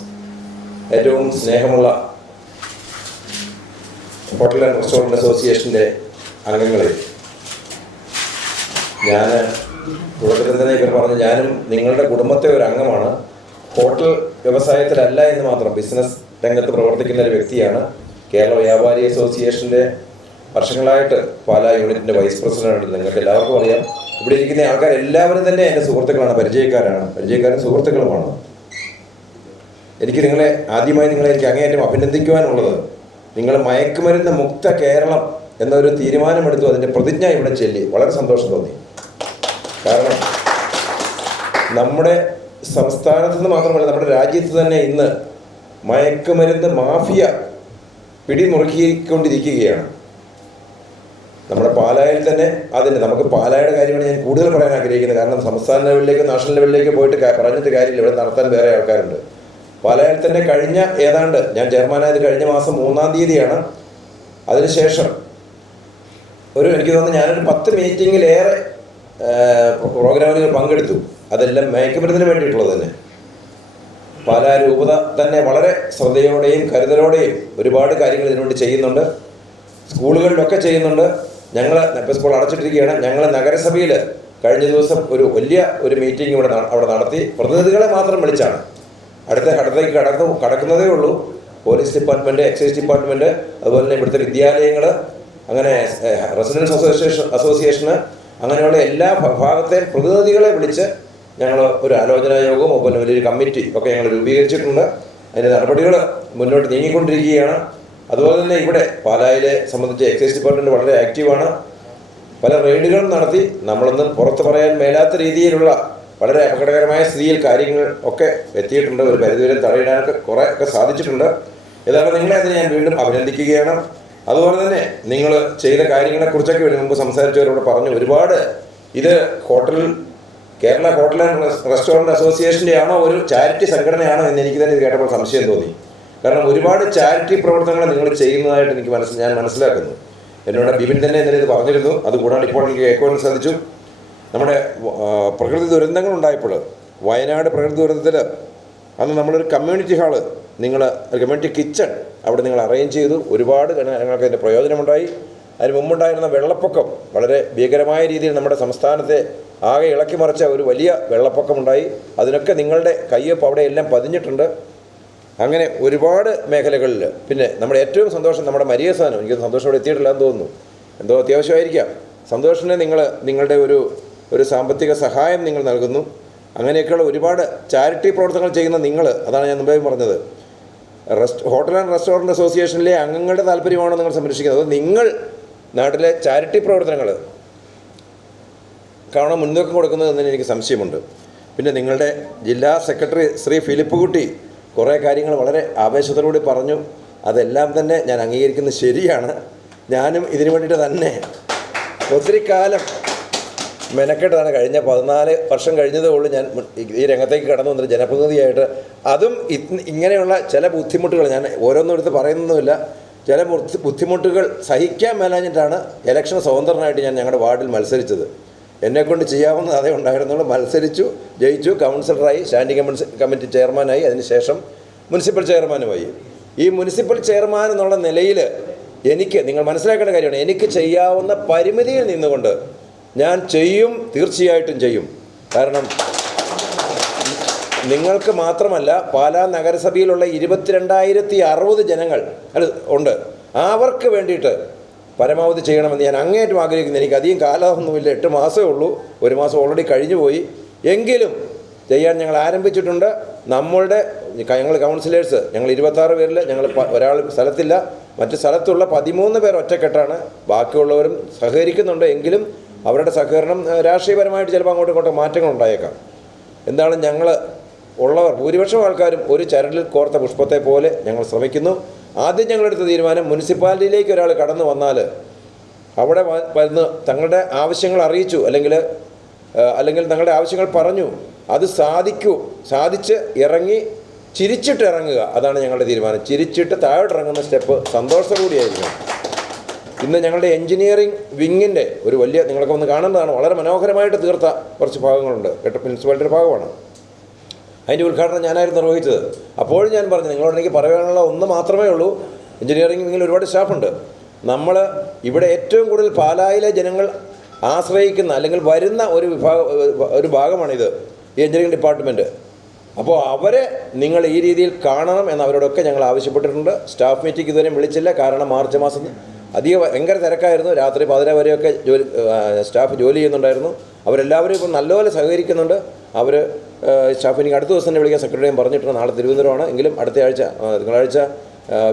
ഏറ്റവും സ്നേഹമുള്ള ഹോട്ടൽ ആൻഡ് റെസ്റ്റോറൻറ്റ് അസോസിയേഷൻ്റെ അംഗങ്ങളെ, ഞാൻ തുടക്കത്തിൽ തന്നെ ഇവർ പറഞ്ഞു, ഞാനും നിങ്ങളുടെ കുടുംബത്തെ ഒരു അംഗമാണ്. ഹോട്ടൽ വ്യവസായത്തിലല്ല എന്ന് മാത്രം, ബിസിനസ് രംഗത്ത് പ്രവർത്തിക്കുന്ന ഒരു വ്യക്തിയാണ്. കേരള വ്യാപാരി അസോസിയേഷൻ്റെ വർഷങ്ങളായിട്ട് പാലാ യൂണിറ്റിൻ്റെ വൈസ് പ്രസിഡന്റാണ്. നിങ്ങൾക്ക് എല്ലാവർക്കും അറിയാം. ഇവിടെ ഇരിക്കുന്ന ആൾക്കാർ എല്ലാവരും തന്നെ എൻ്റെ സുഹൃത്തുക്കളാണ്, പരിചയക്കാരും സുഹൃത്തുക്കളുമാണ്. എനിക്ക് എനിക്ക് അങ്ങേയറ്റം അഭിനന്ദിക്കുവാനുള്ളത്, നിങ്ങൾ മയക്കുമരുന്ന് മുക്ത കേരളം എന്നൊരു തീരുമാനമെടുത്തു, അതിൻ്റെ പ്രതിജ്ഞ ഇവിടെ ചൊല്ലി. വളരെ സന്തോഷം തോന്നി. കാരണം നമ്മുടെ സംസ്ഥാനത്ത് നിന്ന് മാത്രമല്ല, നമ്മുടെ രാജ്യത്ത് തന്നെ ഇന്ന് മയക്കുമരുന്ന് മാഫിയ പിടിമുറുക്കിക്കൊണ്ടിരിക്കുകയാണ്. നമ്മുടെ പാലായിൽ തന്നെ നമുക്ക് പാലായുടെ കാര്യമാണ് ഞാൻ കൂടുതൽ പറയാൻ ആഗ്രഹിക്കുന്നത്. കാരണം സംസ്ഥാന ലെവലിലേക്ക് നാഷണൽ ലെവലിലേക്ക് പോയിട്ട് പറഞ്ഞിട്ട് കാര്യമില്ല, ഇവിടെ നടത്താൻ വേറെ ആൾക്കാരുണ്ട്. പാലായിൽ തന്നെ ഞാൻ ചെയർമാനായത് കഴിഞ്ഞ മാസം 3-ാം തീയതിയാണ്. അതിനുശേഷം എനിക്ക് തോന്നുന്നു ഞാനൊരു 10 മീറ്റിങ്ങിലേറെ പ്രോഗ്രാമുകൾ പങ്കെടുത്തു. അതെല്ലാം മയക്കുമരുന്നിന് വേണ്ടിയിട്ടുള്ളത് തന്നെ. പാലാ രൂപത തന്നെ വളരെ ശ്രദ്ധയോടെയും കരുതലോടെയും ഒരുപാട് കാര്യങ്ങൾ ഇതിനുവേണ്ടി ചെയ്യുന്നുണ്ട്. സ്കൂളുകളിലൊക്കെ ചെയ്യുന്നുണ്ട്. ഇപ്പോൾ സ്കൂൾ അടച്ചിട്ടിരിക്കുകയാണ്. ഞങ്ങൾ നഗരസഭയിൽ കഴിഞ്ഞ ദിവസം വലിയ ഒരു മീറ്റിംഗ് അവിടെ നടത്തി. പ്രതിനിധികളെ മാത്രം വിളിച്ചാണ്. അടുത്തേക്ക് കടക്കുന്നതേ ഉള്ളൂ. പോലീസ് ഡിപ്പാർട്ട്മെൻറ്റ്, എക്സൈസ് ഡിപ്പാർട്ട്മെൻറ്റ്, അതുപോലെ തന്നെ ഇവിടുത്തെ വിദ്യാലയങ്ങൾ, അങ്ങനെ റെസിഡൻസ് അസോസിയേഷന്, അങ്ങനെയുള്ള എല്ലാ ഭാഗത്തെയും പ്രതിനിധികളെ വിളിച്ച് ഞങ്ങൾ ഒരു ആലോചനാ യോഗവും അതുപോലെ വലിയൊരു കമ്മിറ്റി ഒക്കെ ഞങ്ങൾ രൂപീകരിച്ചിട്ടുണ്ട്. അതിൻ്റെ നടപടികൾ മുന്നോട്ട് നീങ്ങിക്കൊണ്ടിരിക്കുകയാണ്. അതുപോലെ തന്നെ ഇവിടെ പാലായിലെ സംബന്ധിച്ച് എക്സൈസ് ഡിപ്പാർട്ട്മെൻറ്റ് വളരെ ആക്റ്റീവാണ്. പല റെയ്ഡുകളും നടത്തി. നമ്മളൊന്നും പുറത്ത് പറയാൻ മേലാത്ത രീതിയിലുള്ള വളരെ അപകടകരമായ സ്ഥിതിയിൽ കാര്യങ്ങൾ ഒക്കെ എത്തിയിട്ടുണ്ട്. ഒരു പരിധിവരെ തടയിടാനൊക്കെ കുറേയൊക്കെ സാധിച്ചിട്ടുണ്ട്. ഏതാണ്ട് നിങ്ങളെ അതിന് ഞാൻ വീണ്ടും അഭിനന്ദിക്കുകയാണ്. അതുപോലെ തന്നെ നിങ്ങൾ ചെയ്ത കാര്യങ്ങളെക്കുറിച്ചൊക്കെ മുമ്പ് സംസാരിച്ചവരോട് പറഞ്ഞു. ഒരുപാട് ഇത് കേരള ഹോട്ടൽ ആൻഡ് റെസ്റ്റോറൻറ്റ് അസോസിയേഷൻ്റെ ആണോ ഒരു ചാരിറ്റി സംഘടനയാണോ എന്ന് എനിക്ക് തന്നെ ഇത് കേട്ടപ്പോൾ സംശയം തോന്നി. കാരണം ഒരുപാട് ചാരിറ്റി പ്രവർത്തനങ്ങൾ നിങ്ങൾ ചെയ്യുന്നതായിട്ട് ഞാൻ മനസ്സിലാക്കുന്നു. എന്നോട് ബിപിൻ തന്നെ ഇന്നലെ ഇത് പറഞ്ഞിരുന്നു. അതുകൂടാണ്ട് ഇപ്പോൾ എനിക്ക് കേൾക്കുവാൻ സാധിച്ചു. നമ്മുടെ പ്രകൃതി ദുരന്തങ്ങൾ ഉണ്ടായപ്പോൾ, വയനാട് പ്രകൃതി ദുരന്തത്തിൽ അന്ന് നമ്മളൊരു കമ്മ്യൂണിറ്റി ഹാള്, കമ്മ്യൂണിറ്റി കിച്ചൺ അവിടെ നിങ്ങൾ അറേഞ്ച് ചെയ്തു. ഒരുപാട് ഞങ്ങൾക്ക് അതിൻ്റെ പ്രയോജനമുണ്ടായി. അതിന് മുമ്പുണ്ടായിരുന്ന വെള്ളപ്പൊക്കം വളരെ ഭീകരമായ രീതിയിൽ നമ്മുടെ സംസ്ഥാനത്തെ ആകെ ഇളക്കി മറിച്ച ഒരു വലിയ വെള്ളപ്പൊക്കമുണ്ടായി. അതിനൊക്കെ നിങ്ങളുടെ കയ്യൊപ്പ് അവിടെ എല്ലാം പതിഞ്ഞിട്ടുണ്ട്. അങ്ങനെ ഒരുപാട് മേഖലകളിൽ. പിന്നെ നമ്മുടെ ഏറ്റവും സന്തോഷം നമ്മുടെ മരിയസാനം, എനിക്ക് സന്തോഷം അവിടെ എത്തിയിട്ടില്ല എന്ന് തോന്നുന്നു. എന്തോ അത്യാവശ്യമായിരിക്കാം. സന്തോഷത്തിന് നിങ്ങളുടെ ഒരു സാമ്പത്തിക സഹായം നിങ്ങൾ നൽകുന്നു. അങ്ങനെയൊക്കെയുള്ള ഒരുപാട് ചാരിറ്റി പ്രവർത്തനങ്ങൾ ചെയ്യുന്ന അതാണ് ഞാൻ മുമ്പേ പറഞ്ഞത്. ഹോട്ടൽ ആൻഡ് റെസ്റ്റോറൻറ്റ് അസോസിയേഷനിലെ അംഗങ്ങളുടെ താല്പര്യമാണോ നിങ്ങൾ സംരക്ഷിക്കുന്നത്? അത് നിങ്ങൾ നാട്ടിലെ ചാരിറ്റി പ്രവർത്തനങ്ങൾ കാണാൻ മുൻതൂക്കം കൊടുക്കുന്നതെന്ന് എനിക്ക് സംശയമുണ്ട്. പിന്നെ നിങ്ങളുടെ ജില്ലാ സെക്രട്ടറി ശ്രീ ഫിലിപ്പ് കുട്ടി കുറേ കാര്യങ്ങൾ വളരെ ആവേശത്തോടുകൂടി പറഞ്ഞു. അതെല്ലാം തന്നെ ഞാൻ അംഗീകരിക്കുന്നത് ശരിയാണ്. ഞാനും ഇതിനു വേണ്ടിയിട്ട് തന്നെ ഒത്തിരി കാലം മെനക്കെട്ടതാണ്. കഴിഞ്ഞ 14 വർഷം കഴിഞ്ഞതേ ഉള്ളൂ ഞാൻ ഈ രംഗത്തേക്ക് കടന്നു വന്നിട്ട് ജനപ്രതിനിധിയായിട്ട്. അതും ഇങ്ങനെയുള്ള ചില ബുദ്ധിമുട്ടുകൾ ഞാൻ ഓരോന്നെടുത്ത് പറയുന്നൊന്നുമില്ല. ചില ബുദ്ധിമുട്ടുകൾ സഹിക്കാൻ മേലാഞ്ഞിട്ടാണ് ഇലക്ഷൻ സ്വതന്ത്രനായിട്ട് ഞാൻ ഞങ്ങളുടെ വാർഡിൽ മത്സരിച്ചത്. എന്നെക്കൊണ്ട് ചെയ്യാവുന്നത് അതേ ഉണ്ടായിരുന്നുള്ളൂ. മത്സരിച്ചു, ജയിച്ചു, കൗൺസിലറായി, സ്റ്റാൻഡിംഗ് കമ്മിറ്റി ചെയർമാനായി. അതിനുശേഷം മുനിസിപ്പൽ ചെയർമാനുമായി. ഈ മുനിസിപ്പൽ ചെയർമാൻ എന്നുള്ള നിലയിൽ നിങ്ങൾ മനസ്സിലാക്കേണ്ട കാര്യമാണ്, എനിക്ക് ചെയ്യാവുന്ന പരിമിതിയിൽ നിന്നുകൊണ്ട് ഞാൻ ചെയ്യും, തീർച്ചയായിട്ടും ചെയ്യും. കാരണം നിങ്ങൾക്ക് മാത്രമല്ല, പാലാ നഗരസഭയിലുള്ള 22,060 ജനങ്ങൾ ഉണ്ട്. അവർക്ക് വേണ്ടിയിട്ട് പരമാവധി ചെയ്യണമെന്ന് ഞാൻ അങ്ങേയറ്റം ആഗ്രഹിക്കുന്നു. എനിക്ക് അധികം കാലമൊന്നുമില്ല, 8 മാസമേ ഉള്ളൂ. 1 മാസം ഓൾറെഡി കഴിഞ്ഞു പോയി. എങ്കിലും ചെയ്യാൻ ഞങ്ങൾ ആരംഭിച്ചിട്ടുണ്ട്. ഞങ്ങൾ കൗൺസിലേഴ്സ്, ഞങ്ങൾ 26 പേരിൽ ഞങ്ങൾ ഒരാൾ സ്ഥലത്തില്ല. മറ്റ് സ്ഥലത്തുള്ള 13 പേർ ഒറ്റക്കെട്ടാണ്. ബാക്കിയുള്ളവരും സഹകരിക്കുന്നുണ്ട്. എങ്കിലും അവരുടെ സഹകരണം രാഷ്ട്രീയപരമായിട്ട് ചിലപ്പോൾ അങ്ങോട്ടും ഇങ്ങോട്ടും മാറ്റങ്ങൾ ഉണ്ടായേക്കാം. എന്താണ് ഞങ്ങൾ ഉള്ളവർ ഭൂരിപക്ഷം ആൾക്കാരും ഒരു ചരടിൽ കോർത്ത പുഷ്പത്തെ പോലെ ഞങ്ങൾ ശ്രമിക്കുന്നു. ആദ്യം ഞങ്ങളെടുത്ത തീരുമാനം, മുനിസിപ്പാലിറ്റിയിലേക്ക് ഒരാൾ കടന്നു വന്നാൽ അവിടെ വന്ന് തങ്ങളുടെ ആവശ്യങ്ങൾ അറിയിച്ചു, അല്ലെങ്കിൽ തങ്ങളുടെ ആവശ്യങ്ങൾ പറഞ്ഞു, അത് സാധിച്ച് ഇറങ്ങി ചിരിച്ചിട്ട് ഇറങ്ങുക. അതാണ് ഞങ്ങളുടെ തീരുമാനം. ചിരിച്ചിട്ട് താഴോട്ടിറങ്ങുന്ന സ്റ്റെപ്പ് സന്തോഷത്തോടുകൂടിയായിരിക്കും. ഇന്ന് ഞങ്ങളുടെ എഞ്ചിനീയറിംഗ് വിങ്ങിൻ്റെ ഒരു വലിയ, നിങ്ങളൊക്കെ ഒന്ന് കാണേണ്ടതാണ്, വളരെ മനോഹരമായിട്ട് തീർത്ത കുറച്ച് ഭാഗങ്ങളുണ്ട്. മുനിസിപ്പാലിറ്റിയുടെ ഭാഗമാണ്. അതിൻ്റെ ഉദ്ഘാടനം ഞാനായിരുന്നു നിർവഹിച്ചത്. അപ്പോഴും ഞാൻ പറഞ്ഞു, നിങ്ങളോട് എനിക്ക് പറയാനുള്ള ഒന്ന് മാത്രമേ ഉള്ളൂ. എഞ്ചിനീയറിംഗ് വിങ്ങിൽ ഒരുപാട് സ്റ്റാഫുണ്ട്. നമ്മൾ ഇവിടെ ഏറ്റവും കൂടുതൽ പാലായിലെ ജനങ്ങൾ ആശ്രയിക്കുന്ന അല്ലെങ്കിൽ വരുന്ന ഒരു ഭാഗമാണിത്, ഈ എഞ്ചിനീയറിംഗ് ഡിപ്പാർട്ട്മെൻറ്റ്. അപ്പോൾ അവരെ നിങ്ങൾ ഈ രീതിയിൽ കാണണം എന്ന് അവരോടൊക്കെ ഞങ്ങൾ ആവശ്യപ്പെട്ടിട്ടുണ്ട്. സ്റ്റാഫ് മീറ്റിംഗ് ഇതുവരെ വിളിച്ചില്ല, കാരണം മാർച്ച് മാസം ഭയങ്കര തിരക്കായിരുന്നു. രാത്രി 12 വരെയൊക്കെ സ്റ്റാഫ് ജോലി ചെയ്യുന്നുണ്ടായിരുന്നു. അവരെല്ലാവരും ഇപ്പം നല്ലപോലെ സഹകരിക്കുന്നുണ്ട്. അവർ സ്റ്റാഫ് മീറ്റിംഗ് അടുത്ത ദിവസം തന്നെ വിളിക്കാൻ സെക്രട്ടറിയും പറഞ്ഞിട്ടുണ്ട്. നാളെ തിരുവനന്തപുരമാണ്, എങ്കിലും അടുത്ത ആഴ്ച തിങ്കളാഴ്ച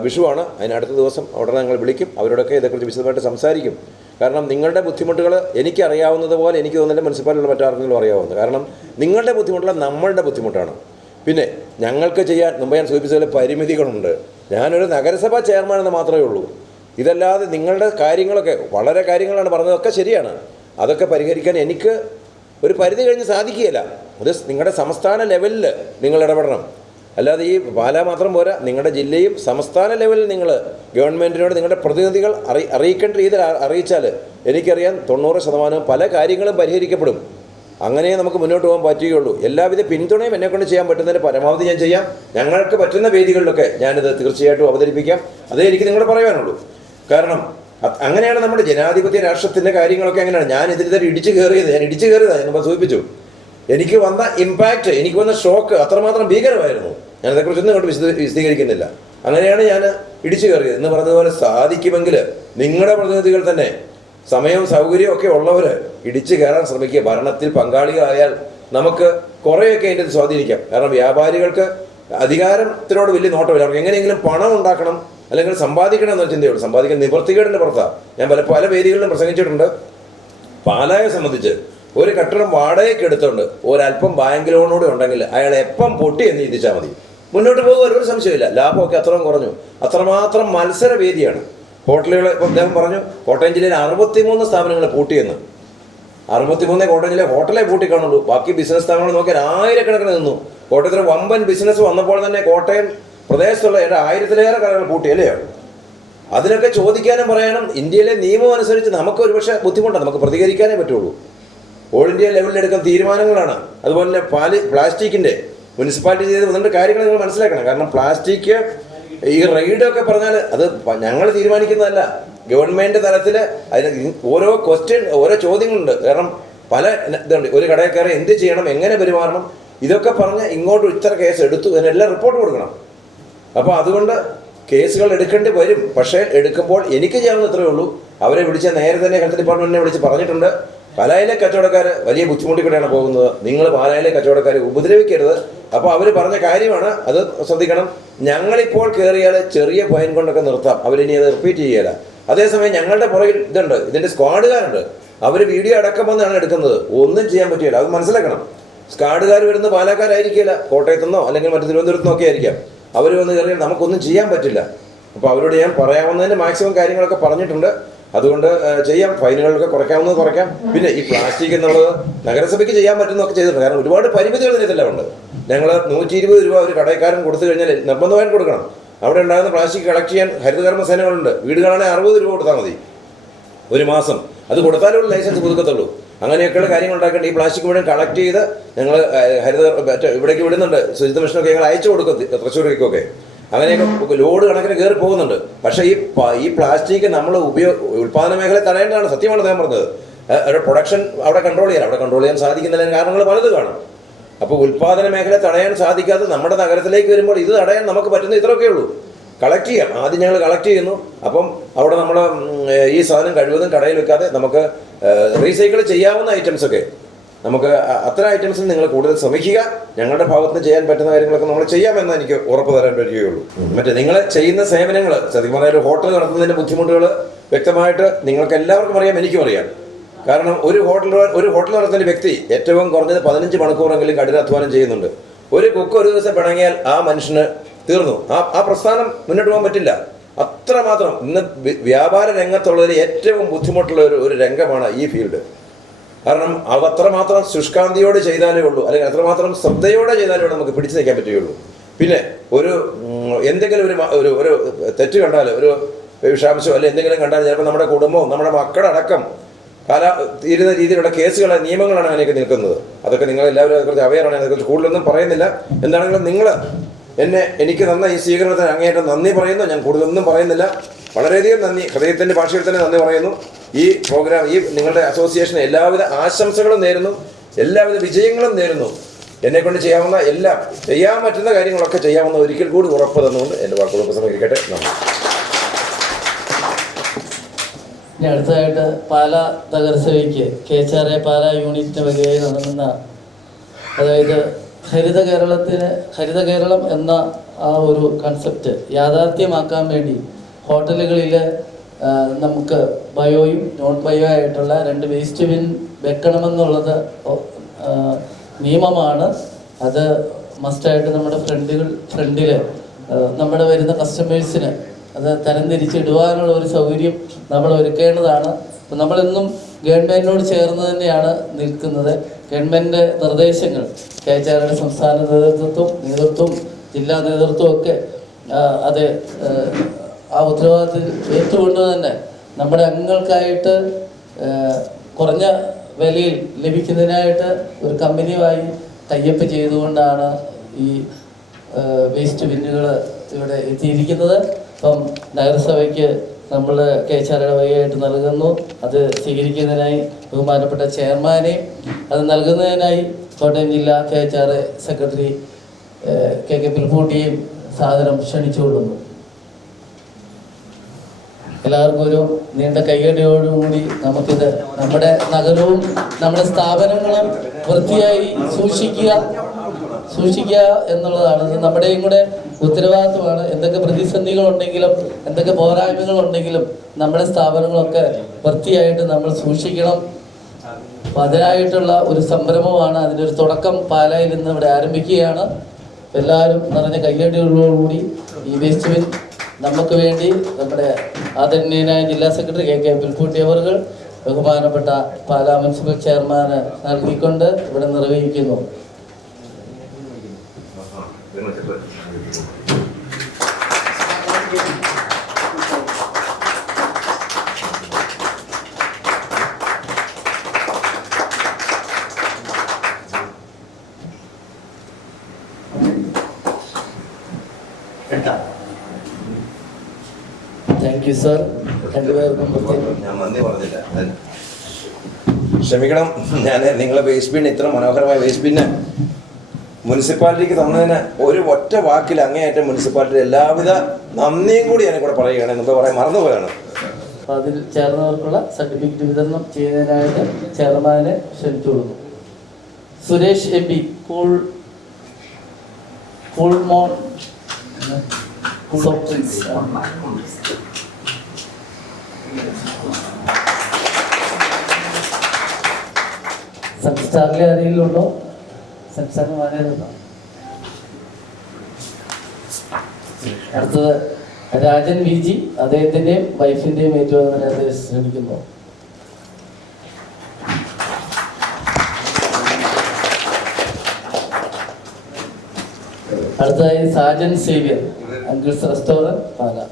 വിഷുവാണ്. അതിനടുത്ത ദിവസം ഉടനെ ഞങ്ങൾ വിളിക്കും. അവരോടൊക്കെ ഇതേക്കുറിച്ച് വിശദമായിട്ട് സംസാരിക്കും. കാരണം നിങ്ങളുടെ ബുദ്ധിമുട്ടുകൾ എനിക്കറിയാവുന്നതുപോലെ എനിക്ക് തോന്നുന്നില്ല മുനിസിപ്പാലിറ്റിയുള്ള മറ്റാർക്കെങ്കിലും അറിയാവുന്നത്. കാരണം നിങ്ങളുടെ ബുദ്ധിമുട്ടുള്ള നമ്മളുടെ ബുദ്ധിമുട്ടാണ്. പിന്നെ ഞങ്ങൾക്ക് ചെയ്യാൻ മുമ്പ് ഞാൻ സൂചിപ്പിച്ചതിൽ പരിമിതികളുണ്ട്. ഞാനൊരു നഗരസഭാ ചെയർമാൻ എന്ന് മാത്രമേ ഉള്ളൂ. ഇതല്ലാതെ നിങ്ങളുടെ കാര്യങ്ങളൊക്കെ വളരെ കാര്യങ്ങളാണ് പറഞ്ഞതൊക്കെ ശരിയാണ്. അതൊക്കെ പരിഹരിക്കാൻ എനിക്ക് ഒരു പരിധി കഴിഞ്ഞ് സാധിക്കുകയില്ല. അത് നിങ്ങളുടെ സംസ്ഥാന ലെവലിൽ നിങ്ങൾ ഇടപെടണം. അല്ലാതെ ഈ പാലാ മാത്രം പോരാ, നിങ്ങളുടെ ജില്ലയും സംസ്ഥാന ലെവലിൽ നിങ്ങൾ ഗവൺമെൻറ്റിനോട് നിങ്ങളുടെ പ്രതിനിധികൾ അറിയിക്കേണ്ട രീതിയിൽ അറിയിച്ചാൽ എനിക്കറിയാം 90% പല കാര്യങ്ങളും പരിഹരിക്കപ്പെടും. അങ്ങനെ നമുക്ക് മുന്നോട്ട് പോകാൻ പറ്റുകയുള്ളൂ. എല്ലാവിധ പിന്തുണയും എന്നെക്കൊണ്ട് ചെയ്യാൻ പറ്റുന്നതിന് പരമാവധി ഞാൻ ചെയ്യാം. ഞങ്ങൾക്ക് പറ്റുന്ന വേദികളിലൊക്കെ ഞാനിത് തീർച്ചയായിട്ടും അവതരിപ്പിക്കാം. അതേ എനിക്ക് നിങ്ങളോട് പറയാനുള്ളൂ. കാരണം അങ്ങനെയാണ് നമ്മുടെ ജനാധിപത്യ രാഷ്ട്രത്തിൻ്റെ കാര്യങ്ങളൊക്കെ. അങ്ങനെയാണ് ഞാൻ ഇതിൽ ഇടിച്ചു കയറിയതാണ്. ഞാൻ മുമ്പ് സൂചിപ്പിച്ചു. എനിക്ക് വന്ന ഇമ്പാക്റ്റ്, എനിക്ക് വന്ന ഷോക്ക് അത്രമാത്രം ഭീകരമായിരുന്നു. ഞാനതേക്കുറിച്ചൊന്നും ഇങ്ങോട്ട് വിശദീകരിക്കുന്നില്ല. അങ്ങനെയാണ് ഞാൻ ഇടിച്ചു കയറിയത്. എന്ന് പറഞ്ഞതുപോലെ സാധിക്കുമെങ്കിൽ നിങ്ങളുടെ പ്രതിനിധികൾ തന്നെ സമയവും സൗകര്യവും ഒക്കെ ഉള്ളവർ ഇടിച്ചു കയറാൻ ശ്രമിക്കുക. ഭരണത്തിൽ പങ്കാളികളായാൽ നമുക്ക് കുറേയൊക്കെ അതിൻ്റെ സ്വാധീനിക്കാം. കാരണം വ്യാപാരികൾക്ക് അധികാരത്തിനോട് വലിയ നോട്ടമില്ല. അവർക്ക് എങ്ങനെയെങ്കിലും പണം ഉണ്ടാക്കണം അല്ലെങ്കിൽ സമ്പാദിക്കണം എന്നൊരു ചിന്തയുള്ളൂ. സമ്പാദിക്കാൻ നിവൃത്തികേടിൻ്റെ പുറത്താണ്. ഞാൻ പല വേദികളിലും പ്രസംഗിച്ചിട്ടുണ്ട്. പാലായെ സംബന്ധിച്ച് ഒരു കെട്ടിടം വാടകയ്ക്ക് എടുത്തുകൊണ്ട് ഒരല്പം ബാങ്ക് ലോണൂടെ ഉണ്ടെങ്കിൽ അയാൾ എപ്പം പൊട്ടി എന്ന് ചിന്തിച്ചാൽ മതി. മുന്നോട്ട് പോകുക ഒരു സംശയമില്ല. ലാഭമൊക്കെ അത്രയും കുറഞ്ഞു. അത്രമാത്രം മത്സര വേദിയാണ്. ഹോട്ടലുകൾ ഇപ്പം അദ്ദേഹം പറഞ്ഞു, കോട്ടയം ജില്ലയിൽ 63 സ്ഥാപനങ്ങൾ പൂട്ടിയെന്ന്. 63 കോട്ടയം ജില്ല ഹോട്ടലേ പൂട്ടിക്കാണുള്ളൂ. ബാക്കി ബിസിനസ് സ്ഥാപനങ്ങൾ നോക്കിയാൽ 1000കണക്കിന് നിന്നു. കോട്ടയത്തിന് വമ്പൻ ബിസിനസ് വന്നപ്പോൾ തന്നെ കോട്ടയം പ്രദേശത്തുള്ള 1000-ലേറെ കടകൾ പൂട്ടിയല്ലേ. അതിനൊക്കെ ചോദിക്കാനും പറയാനും ഇന്ത്യയിലെ നിയമം അനുസരിച്ച് നമുക്ക് ഒരുപക്ഷെ ബുദ്ധിമുട്ടാണ്. നമുക്ക് പ്രതികരിക്കാനേ പറ്റുള്ളൂ. ഓൾ ഇന്ത്യ ലെവലിൽ എടുക്കുന്ന തീരുമാനങ്ങളാണ്. അതുപോലെ തന്നെ പ്ലാസ്റ്റിക്കിൻ്റെ മുനിസിപ്പാലിറ്റി ചെയ്ത് 2 കാര്യങ്ങൾ നിങ്ങൾ മനസ്സിലാക്കണം. കാരണം പ്ലാസ്റ്റിക് ഈ റെയ്ഡൊക്കെ പറഞ്ഞാൽ അത് ഞങ്ങൾ തീരുമാനിക്കുന്നതല്ല. ഗവൺമെൻറ് തലത്തിൽ അതിന് ഓരോ ചോദ്യങ്ങളുണ്ട്. കാരണം പല ഇതുണ്ട്. ഒരു കടയിൽ കയറി എന്ത് ചെയ്യണം, എങ്ങനെ പെരുമാറണം, ഇതൊക്കെ പറഞ്ഞ് ഇങ്ങോട്ട് ഇത്ര കേസ് എടുത്തു, അതിനെല്ലാം റിപ്പോർട്ട് കൊടുക്കണം. അപ്പോൾ അതുകൊണ്ട് കേസുകൾ എടുക്കേണ്ടി വരും. പക്ഷേ എടുക്കുമ്പോൾ എനിക്ക് ചെയ്യാവുന്ന ഇത്രയേ ഉള്ളൂ. അവരെ വിളിച്ച നേരെ തന്നെ ഹെൽത്ത് ഡിപ്പാർട്ട്മെൻറ്റിനെ വിളിച്ച് പറഞ്ഞിട്ടുണ്ട്, പാലായിലെ കച്ചവടക്കാർ വലിയ ബുദ്ധിമുട്ടിൽ കൂടെയാണ് പോകുന്നത്. നിങ്ങൾ പാലായിലെ കച്ചവടക്കാരെ ഉപദ്രവിക്കരുത്. അപ്പോൾ അവർ പറഞ്ഞ കാര്യമാണ്, അത് ശ്രദ്ധിക്കണം. ഞങ്ങളിപ്പോൾ കയറിയാൽ ചെറിയ ഫൈൻ കൊണ്ടൊക്കെ നിർത്താം. അവരിനി അത് റിപ്പീറ്റ് ചെയ്യല. അതേസമയം ഞങ്ങളുടെ പുറകിൽ ഇതിൻ്റെ സ്ക്വാഡുകാരുണ്ട്. അവർ വീഡിയോ അടക്കം വന്നാണ് എടുക്കുന്നത്. ഒന്നും ചെയ്യാൻ പറ്റില്ല. അത് മനസ്സിലാക്കണം. സ്ക്വാഡുകാർ വരുന്ന പാലക്കാരായിരിക്കില്ല, കോട്ടയത്തുനിന്നോ അല്ലെങ്കിൽ മറ്റു തിരുവനന്തപുരത്തുനിന്നോ ഒക്കെ ആയിരിക്കാം. അവർ വന്ന് കയറിയാൽ നമുക്കൊന്നും ചെയ്യാൻ പറ്റില്ല. അപ്പോൾ അവരോട് ഞാൻ പറയാവുന്നതിന് മാക്സിമം കാര്യങ്ങളൊക്കെ പറഞ്ഞിട്ടുണ്ട്. അതുകൊണ്ട് ചെയ്യാം. ഫൈനുകളൊക്കെ കുറയ്ക്കാവുന്നത് കുറയ്ക്കാം. പിന്നെ ഈ പ്ലാസ്റ്റിക് എന്നുള്ളത് നഗരസഭയ്ക്ക് ചെയ്യാൻ പറ്റുന്നതൊക്കെ ചെയ്തിട്ടുണ്ട്. കാരണം ഒരുപാട് പരിമിതികൾ ഇതിലെല്ലാം ഉണ്ട്. ഞങ്ങൾ 120 രൂപ ഒരു കടക്കാരൻ കൊടുത്തു കഴിഞ്ഞാൽ നിർബന്ധമായും കൊടുക്കണം. അവിടെ ഉണ്ടാകുന്ന പ്ലാസ്റ്റിക് കളക്ട് ചെയ്യാൻ ഹരിതകർമ്മ സേനകളുണ്ട്. വീടുകളാണെങ്കിൽ 60 രൂപ കൊടുത്താൽ മതി ഒരു മാസം. അത് കൊടുത്താലുള്ള ലൈസൻസ് പുതുക്കത്തുള്ളൂ. അങ്ങനെയൊക്കെയുള്ള കാര്യങ്ങൾ ഉണ്ടാക്കേണ്ട. ഈ പ്ലാസ്റ്റിക് മുഴുവൻ കളക്ട് ചെയ്ത് ഞങ്ങൾ ഇവിടേക്ക് വിടുന്നുണ്ട്. ശുചിത്വ മിഷനൊക്കെ ഞങ്ങൾ അയച്ചു കൊടുക്കും തൃശ്ശൂരേക്കൊക്കെ. അങ്ങനെയൊക്കെ ലോഡ് കണക്കിന് കയറി പോകുന്നുണ്ട്. പക്ഷേ ഈ പ്ലാസ്റ്റിക് നമ്മൾ ഉൽപ്പാദന മേഖല തടയേണ്ടതാണ്. സത്യമാണ് ഞാൻ പറഞ്ഞത്. ഒരു പ്രൊഡക്ഷൻ അവിടെ കൺട്രോൾ ചെയ്യാൻ സാധിക്കുന്നതിന് കാരണങ്ങൾ പലത് കാണും. അപ്പോൾ ഉൽപ്പാദന മേഖല തടയാൻ സാധിക്കാതെ നമ്മുടെ നഗരത്തിലേക്ക് വരുമ്പോൾ ഇത് തടയാൻ നമുക്ക് പറ്റുന്ന ഇത്രയൊക്കെ ഉള്ളൂ. കളക്ട് ചെയ്യാം. ആദ്യം ഞങ്ങൾ കളക്ട് ചെയ്യുന്നു. അപ്പം അവിടെ നമ്മൾ ഈ സാധനം കഴിവതും കടയിൽ വെക്കാതെ നമുക്ക് റീസൈക്കിൾ ചെയ്യാവുന്ന ഐറ്റംസൊക്കെ നമുക്ക് അത്തരം ഐറ്റംസിൽ നിങ്ങൾ കൂടുതൽ ശ്രമിക്കുക. ഞങ്ങളുടെ ഭാഗത്ത് നിന്ന് ചെയ്യാൻ പറ്റുന്ന കാര്യങ്ങളൊക്കെ നമ്മൾ ചെയ്യാമെന്ന് എനിക്ക് ഉറപ്പ് തരാൻ പറ്റുകയുള്ളൂ. മറ്റേ നിങ്ങൾ ചെയ്യുന്ന സേവനങ്ങൾ സത്യം പറഞ്ഞാൽ ഒരു ഹോട്ടൽ നടത്തുന്നതിൻ്റെ ബുദ്ധിമുട്ടുകൾ വ്യക്തമായിട്ട് നിങ്ങൾക്ക് എല്ലാവർക്കും അറിയാം, എനിക്കും അറിയാം. കാരണം ഒരു ഹോട്ടൽ നടത്തുന്ന വ്യക്തി ഏറ്റവും കുറഞ്ഞത് 15 മണിക്കൂറെങ്കിലും കഠിനാധ്വാനം ചെയ്യുന്നുണ്ട്. ഒരു കുക്ക് ഒരു ദിവസം പിണങ്ങിയാൽ ആ മനുഷ്യന് തീർന്നു. ആ പ്രസ്ഥാനം മുന്നോട്ട് പോകാൻ പറ്റില്ല. അത്രമാത്രം ഇന്ന് വ്യാപാര രംഗത്തുള്ളതിൽ ഏറ്റവും ബുദ്ധിമുട്ടുള്ള ഒരു രംഗമാണ് ഈ ഫീൽഡ്. കാരണം അത് അത്രമാത്രം ശുഷ്കാന്തിയോടെ ചെയ്താലേ ഉള്ളൂ, അല്ലെങ്കിൽ അത്രമാത്രം ശ്രദ്ധയോടെ ചെയ്താലേ ഉള്ളൂ നമുക്ക് പിടിച്ചു നിൽക്കാൻ പറ്റുകയുള്ളൂ. പിന്നെ എന്തെങ്കിലും ഒരു തെറ്റ് കണ്ടാൽ, ഒരു വിഷാംശം അല്ലെങ്കിൽ എന്തെങ്കിലും കണ്ടാൽ ചിലപ്പോൾ നമ്മുടെ കുടുംബവും നമ്മുടെ മക്കളടക്കം തീരുന്ന രീതിയിലുള്ള കേസുകളെ നിയമങ്ങളാണ് അതിനൊക്കെ നിൽക്കുന്നത്. അതൊക്കെ നിങ്ങൾ എല്ലാവരും അതിനെക്കുറിച്ച് അവെയറാണ്. അതിനെക്കുറിച്ച് കൂടുതലൊന്നും പറയുന്നില്ല. എന്താണെങ്കിലും നിങ്ങൾ എനിക്ക് തന്ന ഈ സ്വീകരണത്തിന് അങ്ങേയറ്റം നന്ദി പറയുന്നു. ഞാൻ കൂടുതലൊന്നും പറയുന്നില്ല. വളരെയധികം നന്ദി, ഹൃദയത്തിൻ്റെ ഭാഷയിൽ തന്നെ നന്ദി പറയുന്നു. ഈ പ്രോഗ്രാം, നിങ്ങളുടെ അസോസിയേഷന് എല്ലാവിധ ആശംസകളും നേരുന്നു, എല്ലാവിധ വിജയങ്ങളും നേരുന്നു. എന്നെക്കൊണ്ട് ചെയ്യാവുന്ന എല്ലാം, ചെയ്യാൻ പറ്റുന്ന കാര്യങ്ങളൊക്കെ ചെയ്യാവുന്ന ഒരിക്കൽ കൂടി ഉറപ്പ് തന്നുകൊണ്ട് എൻ്റെ വാക്കുകൾ ഉപസംഹരിക്കട്ടെ. നന്ദി. ഇനി അടുത്തതായിട്ട് പാലാ നഗരസഭയ്ക്ക് KHRA പാലാ യൂണിറ്റിന് വകയായി നടത്തുന്ന, അതായത് ഹരിത കേരളം എന്ന ആ ഒരു കൺസെപ്റ്റ് യാഥാർത്ഥ്യമാക്കാൻ വേണ്ടി ഹോട്ടലുകളിൽ നമുക്ക് ബയോയും നോൺ ബയോ ആയിട്ടുള്ള 2 വേസ്റ്റ് ബിൻ വെക്കണമെന്നുള്ളത് നിയമമാണ്. അത് മസ്റ്റായിട്ട് നമ്മുടെ ഫ്രണ്ടിൽ നമ്മുടെ വരുന്ന കസ്റ്റമേഴ്സിന് അത് തരംതിരിച്ചിടുവാനുള്ള ഒരു സൗകര്യം നമ്മൾ ഒരുക്കേണ്ടതാണ്. അപ്പം നമ്മളെന്നും ഗവൺമെൻറ്റിനോട് ചേർന്ന് തന്നെയാണ് നിൽക്കുന്നത്. ഗവൺമെൻറ് നിർദ്ദേശങ്ങൾ KHRA സംസ്ഥാന നേതൃത്വം ജില്ലാ നേതൃത്വം ഒക്കെ അത് ആ ഉത്തരവാദിത്തത്തിൽ ഏറ്റുകൊണ്ട് തന്നെ നമ്മുടെ അംഗങ്ങൾക്കായിട്ട് കുറഞ്ഞ വിലയിൽ ലഭിക്കുന്നതിനായിട്ട് ഒരു കമ്പനിയുമായി ടൈപ്പ് ചെയ്തുകൊണ്ടാണ് ഈ വേസ്റ്റ് ബിന്നുകൾ ഇവിടെ എത്തിയിരിക്കുന്നത്. അപ്പം നഗരസഭയ്ക്ക് നമ്മൾ KHRA വകയായിട്ട് നൽകുന്നു. അത് സ്വീകരിക്കുന്നതിനായി ബഹുമാനപ്പെട്ട ചെയർമാനെ, അത് നൽകുന്നതിനായി കോട്ടയം ജില്ലാ KHRA സെക്രട്ടറി KK പിൽപ്പൂട്ടിയെയും സാദരം ക്ഷണിച്ചുകൊള്ളുന്നു. എല്ലാവർക്കും ഒരു നീണ്ട കൈയടിയോടുകൂടി നമുക്കിത് നമ്മുടെ നഗരവും നമ്മുടെ സ്ഥാപനങ്ങളും വൃത്തിയായി സൂക്ഷിക്കുക എന്നുള്ളതാണ്. ഇത് നമ്മുടെയും കൂടെ ഉത്തരവാദിത്വമാണ്. എന്തൊക്കെ പ്രതിസന്ധികളുണ്ടെങ്കിലും എന്തൊക്കെ പോരായ്മകളുണ്ടെങ്കിലും നമ്മുടെ സ്ഥാപനങ്ങളൊക്കെ വൃത്തിയായിട്ട് നമ്മൾ സൂക്ഷിക്കണം. അപ്പം അതിനായിട്ടുള്ള ഒരു സംരംഭമാണ്, അതിൻ്റെ ഒരു തുടക്കം പാലായിൽ നിന്ന് ഇവിടെ ആരംഭിക്കുകയാണ്. എല്ലാവരും നിറഞ്ഞ കയ്യടികളോടുകൂടി ഈ വേസ്റ്റ് ബിൻ നമുക്ക് വേണ്ടി നമ്മുടെ ആദരണീയനായ ജില്ലാ സെക്രട്ടറി KK പിൽപ്പൂട്ടി അവர்கள் ബഹുമാനപ്പെട്ട പാലാ മുനിസിപ്പൽ ചെയർമാന് നൽകിക്കൊണ്ട് ഇവിടെ നിർവഹിക്കുന്നു. Thank you sir. രണ്ടുപേർക്കും ഞാൻ നന്ദി പറഞ്ഞില്ല, ക്ഷമിക്കണം. ഞാൻ നിങ്ങളെ വേസ്റ്റ് ബിൻ, ഇത്ര മനോഹരമായ വേസ്റ്റ് ബിന്ന് മുനിസിപ്പാലിറ്റിക്ക് തന്നതിന് ഒരു ഒറ്റ വാക്കിൽ അങ്ങേയറ്റം മുനിസിപ്പാലിറ്റി എല്ലാവിധ നന്ദിയും കൂടി എന്നെ കൂടെ പറയുകയാണ്. മുമ്പ് പറയാൻ മറന്നുപോയാണ്. അതിൽ ചേർന്നവർക്കുള്ള സർട്ടിഫിക്കറ്റ് വിതരണം ചെയ്യുന്നതിനായിട്ട് ചെയർമാനെ ക്ഷണിച്ചുകൊള്ളുന്നു. സുരേഷ് MP കൂൾമോൺ സോഫ്റ്റ് ഡ്രിങ്ക്സ്. സബ്സ്റ്റാറിലെ അറിയില്ലുണ്ടോ? സബ്സ്റ്റാറിന് മാനേജുണ്ടോ? അടുത്തത് രാജൻ VG, അദ്ദേഹത്തിൻ്റെയും വൈഫിൻ്റെയും ഏറ്റുവാങ്ങാൻ അദ്ദേഹം ശ്രമിക്കുന്നു. അടുത്തതായി Sajan Xavier, uncle's restaurant, Pala.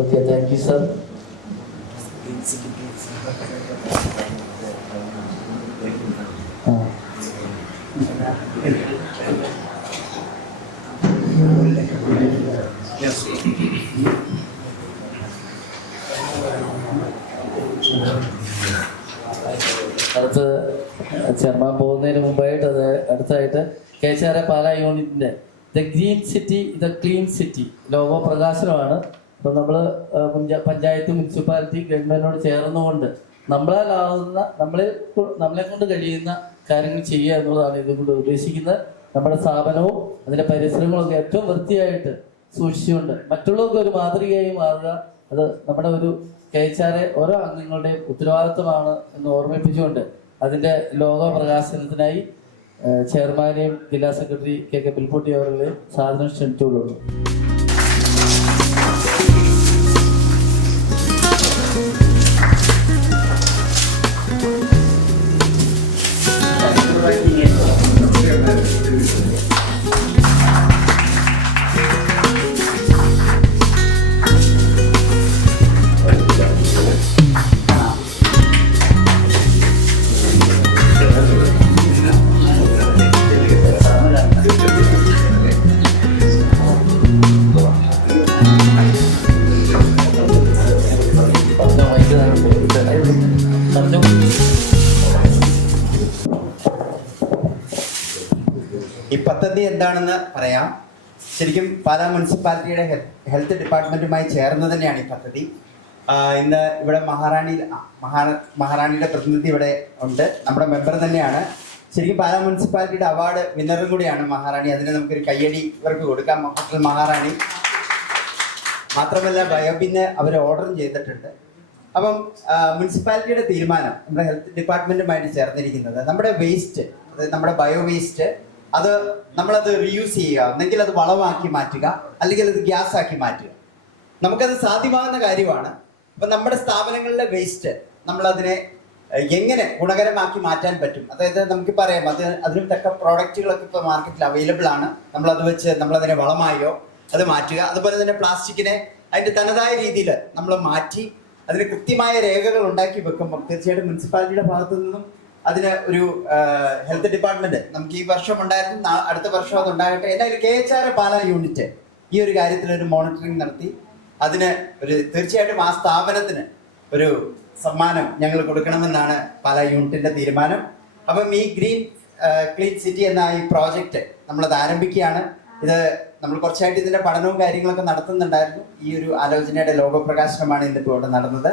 Okay, thank you sir. അടുത്ത് ചെയർമാൻ പോകുന്നതിന് മുമ്പായിട്ട് അടുത്തായിട്ട് കേശാര പാലാ യൂണിറ്റിന്റെ the green city the clean city logo പ്രകാശനമാണ്. അപ്പം നമ്മൾ പഞ്ചായത്ത്, മുനിസിപ്പാലിറ്റി, ഗവൺമെന്റിനോട് ചേർന്നുകൊണ്ട് നമ്മളാലാവുന്ന നമ്മളെ കൊണ്ട് കഴിയുന്ന കാര്യങ്ങൾ ചെയ്യുക എന്നുള്ളതാണ് ഇതുകൊണ്ട് ഉദ്ദേശിക്കുന്നത്. നമ്മുടെ സ്ഥാപനവും അതിന്റെ പരിസരങ്ങളും ഒക്കെ ഏറ്റവും വൃത്തിയായിട്ട് സൂക്ഷിച്ചുകൊണ്ട് മറ്റുള്ളവർക്ക് ഒരു മാതൃകയായി മാറുക, അത് നമ്മുടെ ഒരു KHRA ഓരോ അംഗങ്ങളുടെയും ഉത്തരവാദിത്വമാണ് എന്ന് ഓർമ്മിപ്പിച്ചുകൊണ്ട് അതിന്റെ ലോഗോ പ്രകാശനത്തിനായി ചെയർമാനെയും ജില്ലാ സെക്രട്ടറി KK പിൽപ്പൂട്ടി അവരുടെ സാധനം ക്ഷണിച്ചുകൊള്ളുന്നു. ഈ പദ്ധതി എന്താണെന്ന് പറയാം. ശരിക്കും പാലാ മുനിസിപ്പാലിറ്റിയുടെ ഹെൽത്ത് ഡിപ്പാർട്ട്മെന്റുമായി ചേർന്ന് തന്നെയാണ് ഈ പദ്ധതി. ഇന്ന് ഇവിടെ മഹാറാണിയുടെ പ്രതിനിധി ഇവിടെ ഉണ്ട്, നമ്മുടെ മെമ്പർ തന്നെയാണ്. ശരിക്കും പാലാ മുനിസിപ്പാലിറ്റിയുടെ അവാർഡ് വിന്നറും കൂടിയാണ് മഹാറാണി. അതിന് നമുക്കൊരു കയ്യടി ഇവർക്ക് കൊടുക്കാം. ഹോട്ടൽ മഹാറാണി മാത്രമല്ല ബയോബിന് അവർ ഓർഡറും ചെയ്തിട്ടുണ്ട്. അപ്പം മുനിസിപ്പാലിറ്റിയുടെ തീരുമാനം നമ്മുടെ ഹെൽത്ത് ഡിപ്പാർട്ട്മെന്റുമായിട്ട് ചേർന്നിരിക്കുന്നത് നമ്മുടെ വേസ്റ്റ്, അതായത് നമ്മുടെ ബയോ വേസ്റ്റ്, അത് നമ്മളത് റീയൂസ് ചെയ്യുക, ഒന്നെങ്കിൽ അത് വളമാക്കി മാറ്റുക, അല്ലെങ്കിൽ അത് ഗ്യാസ് ആക്കി മാറ്റുക. നമുക്കത് സാധ്യമാകുന്ന കാര്യമാണ്. അപ്പം നമ്മുടെ സ്ഥാപനങ്ങളിലെ വേസ്റ്റ് നമ്മളതിനെ എങ്ങനെ ഗുണകരമാക്കി മാറ്റാൻ പറ്റും, അതായത് നമുക്ക് പറയാം അതിനും തക്ക പ്രോഡക്റ്റുകളൊക്കെ ഇപ്പോൾ മാർക്കറ്റിൽ അവൈലബിൾ ആണ്. നമ്മളത് വെച്ച് നമ്മളതിനെ വളമായോ അത് മാറ്റുക. അതുപോലെ തന്നെ പ്ലാസ്റ്റിക്കിനെ അതിൻ്റെ തനതായ രീതിയിൽ നമ്മൾ മാറ്റി അതിന് കൃത്യമായ രേഖകൾ ഉണ്ടാക്കി വെക്കുമ്പോൾ തീർച്ചയായിട്ടും മുനിസിപ്പാലിറ്റിയുടെ ഭാഗത്തു നിന്നും അതിന് ഒരു ഹെൽത്ത് ഡിപ്പാർട്ട്മെന്റ് നമുക്ക് ഈ വർഷം ഉണ്ടായിരുന്നു, അടുത്ത വർഷം അത് ഉണ്ടാകട്ടെ. എന്തായാലും KHRA പാലാ യൂണിറ്റ് ഈ ഒരു കാര്യത്തിൽ ഒരു മോണിറ്ററിംഗ് നടത്തി അതിന് ഒരു തീർച്ചയായിട്ടും ആ സ്ഥാപനത്തിന് ഒരു സമ്മാനം ഞങ്ങൾ കൊടുക്കണമെന്നാണ് പാലാ യൂണിറ്റിന്റെ തീരുമാനം. അപ്പം ഈ ഗ്രീൻ ക്ലീൻ സിറ്റി എന്ന ഈ പ്രോജക്റ്റ് നമ്മളത് ആരംഭിക്കുകയാണ്. ഇത് നമ്മൾ കുറച്ചായിട്ട് ഇതിന്റെ പഠനവും കാര്യങ്ങളൊക്കെ നടത്തുന്നുണ്ടായിരുന്നു. ഈ ഒരു ആലോചനയുടെ ലോഗോ പ്രകാശനമാണ് ഇന്നിപ്പോൾ ഇവിടെ നടന്നത്.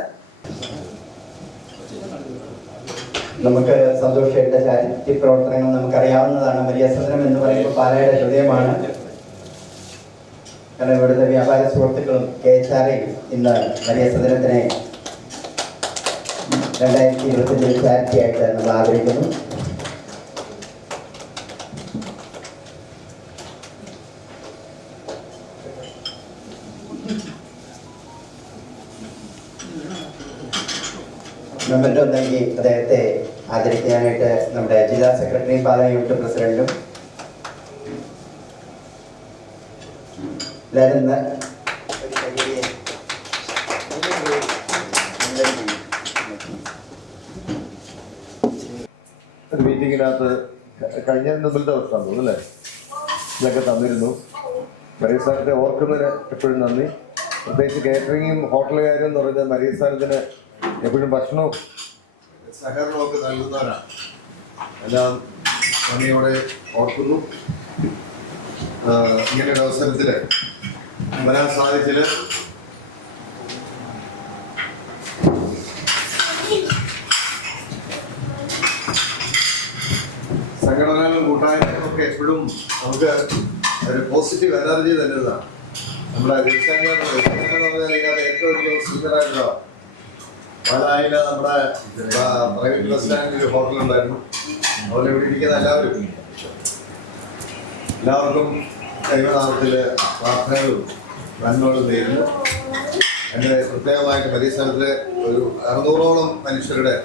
നമുക്ക് സന്തോഷമായിട്ട് ചാരിറ്റി പ്രവർത്തനങ്ങൾ നമുക്കറിയാവുന്നതാണ്. വലിയ സദനം എന്ന് പറയുമ്പോൾ പാലയുടെ ഹൃദയമാണ്. കാരണം ഇവിടുത്തെ വ്യാപാര സുഹൃത്തുക്കളും KHRA ഇന്ന് വലിയ സദനത്തിനെ 2025 ചാരിറ്റി ആയിട്ട് നമ്മൾ ആദരിക്കുന്നു. മെമ്മന്റോ നൽകി അദ്ദേഹത്തെ ആദരിക്കാനായിട്ട് നമ്മുടെ ജില്ലാ സെക്രട്ടറി, പാലാ യൂണിറ്റ് പ്രസിഡന്റും ഒരു മീറ്റിങ്ങിനകത്ത് കഴിഞ്ഞ മുമ്പിലത്തെ വർഷമാണ് തോന്നുന്നു അല്ലേ, ഇതൊക്കെ തന്നിരുന്നു. മരീസ് സ്ഥാനത്തെ ഓർക്കുന്നതിന് എപ്പോഴും നന്ദി. പ്രത്യേകിച്ച് കേറ്ററിങ്ങും ഹോട്ടലുകാരും എന്ന് പറയുന്നത് മരീസ് സ്ഥാനത്തിന് എപ്പോഴും ഭക്ഷണവും സഹകരണവും ഒക്കെ നൽകുന്നവരാണ്. എല്ലാം നന്ദിയോടെ ഓർക്കുന്നു. ഇങ്ങനെ ഒരു അവസരത്തിൽ വരാൻ സാധിച്ചതിൽ സംഘടനകളും കൂട്ടായ്മകളും ഒക്കെ എപ്പോഴും നമുക്ക് ഒരു പോസിറ്റീവ് എനർജി തരുന്നതാണ്. നമ്മുടെ ഇതിനകത്ത് ഏറ്റവും വലിയ സീനിയറായിട്ടുള്ള പാലായില് നമ്മുടെ പ്രൈവറ്റ് ബസ് സ്റ്റാൻഡിൽ ഒരു ഹോട്ടലുണ്ടായിരുന്നു. അതുപോലെ ഇവിടെ ഇരിക്കുന്ന എല്ലാവർക്കും ദൈവനാമത്തിൽ പ്രാർത്ഥനകളും നന്മകളും നേരുന്നു. അങ്ങനെ പ്രത്യേകമായിട്ട് പരിസരത്തിലെ ഒരു 600ഓളം മനുഷ്യരുടെ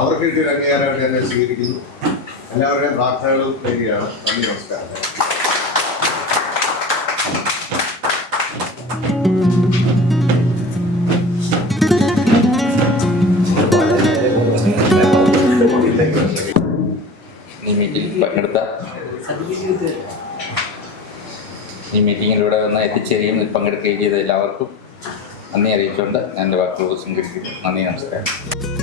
അവർക്ക് കിട്ടിയ അംഗീകാരമായിട്ട് എന്നെ സ്വീകരിക്കുന്നു. എല്ലാവരുടെയും പ്രാർത്ഥനകളും തരികയാണ്. നന്ദി, നമസ്കാരം. ഈ മീറ്റിംഗിൽ പങ്കെടുത്ത ഈ മീറ്റിങ്ങിലൂടെ വന്ന് എത്തിച്ചേരുകയും പങ്കെടുക്കുകയും ചെയ്ത എല്ലാവർക്കും നന്ദി അറിയിച്ചുകൊണ്ട് ഞാൻ എൻ്റെ വാക്കുകൾ സംഘടിപ്പിക്കുന്നു. നന്ദി, നമസ്കാരം.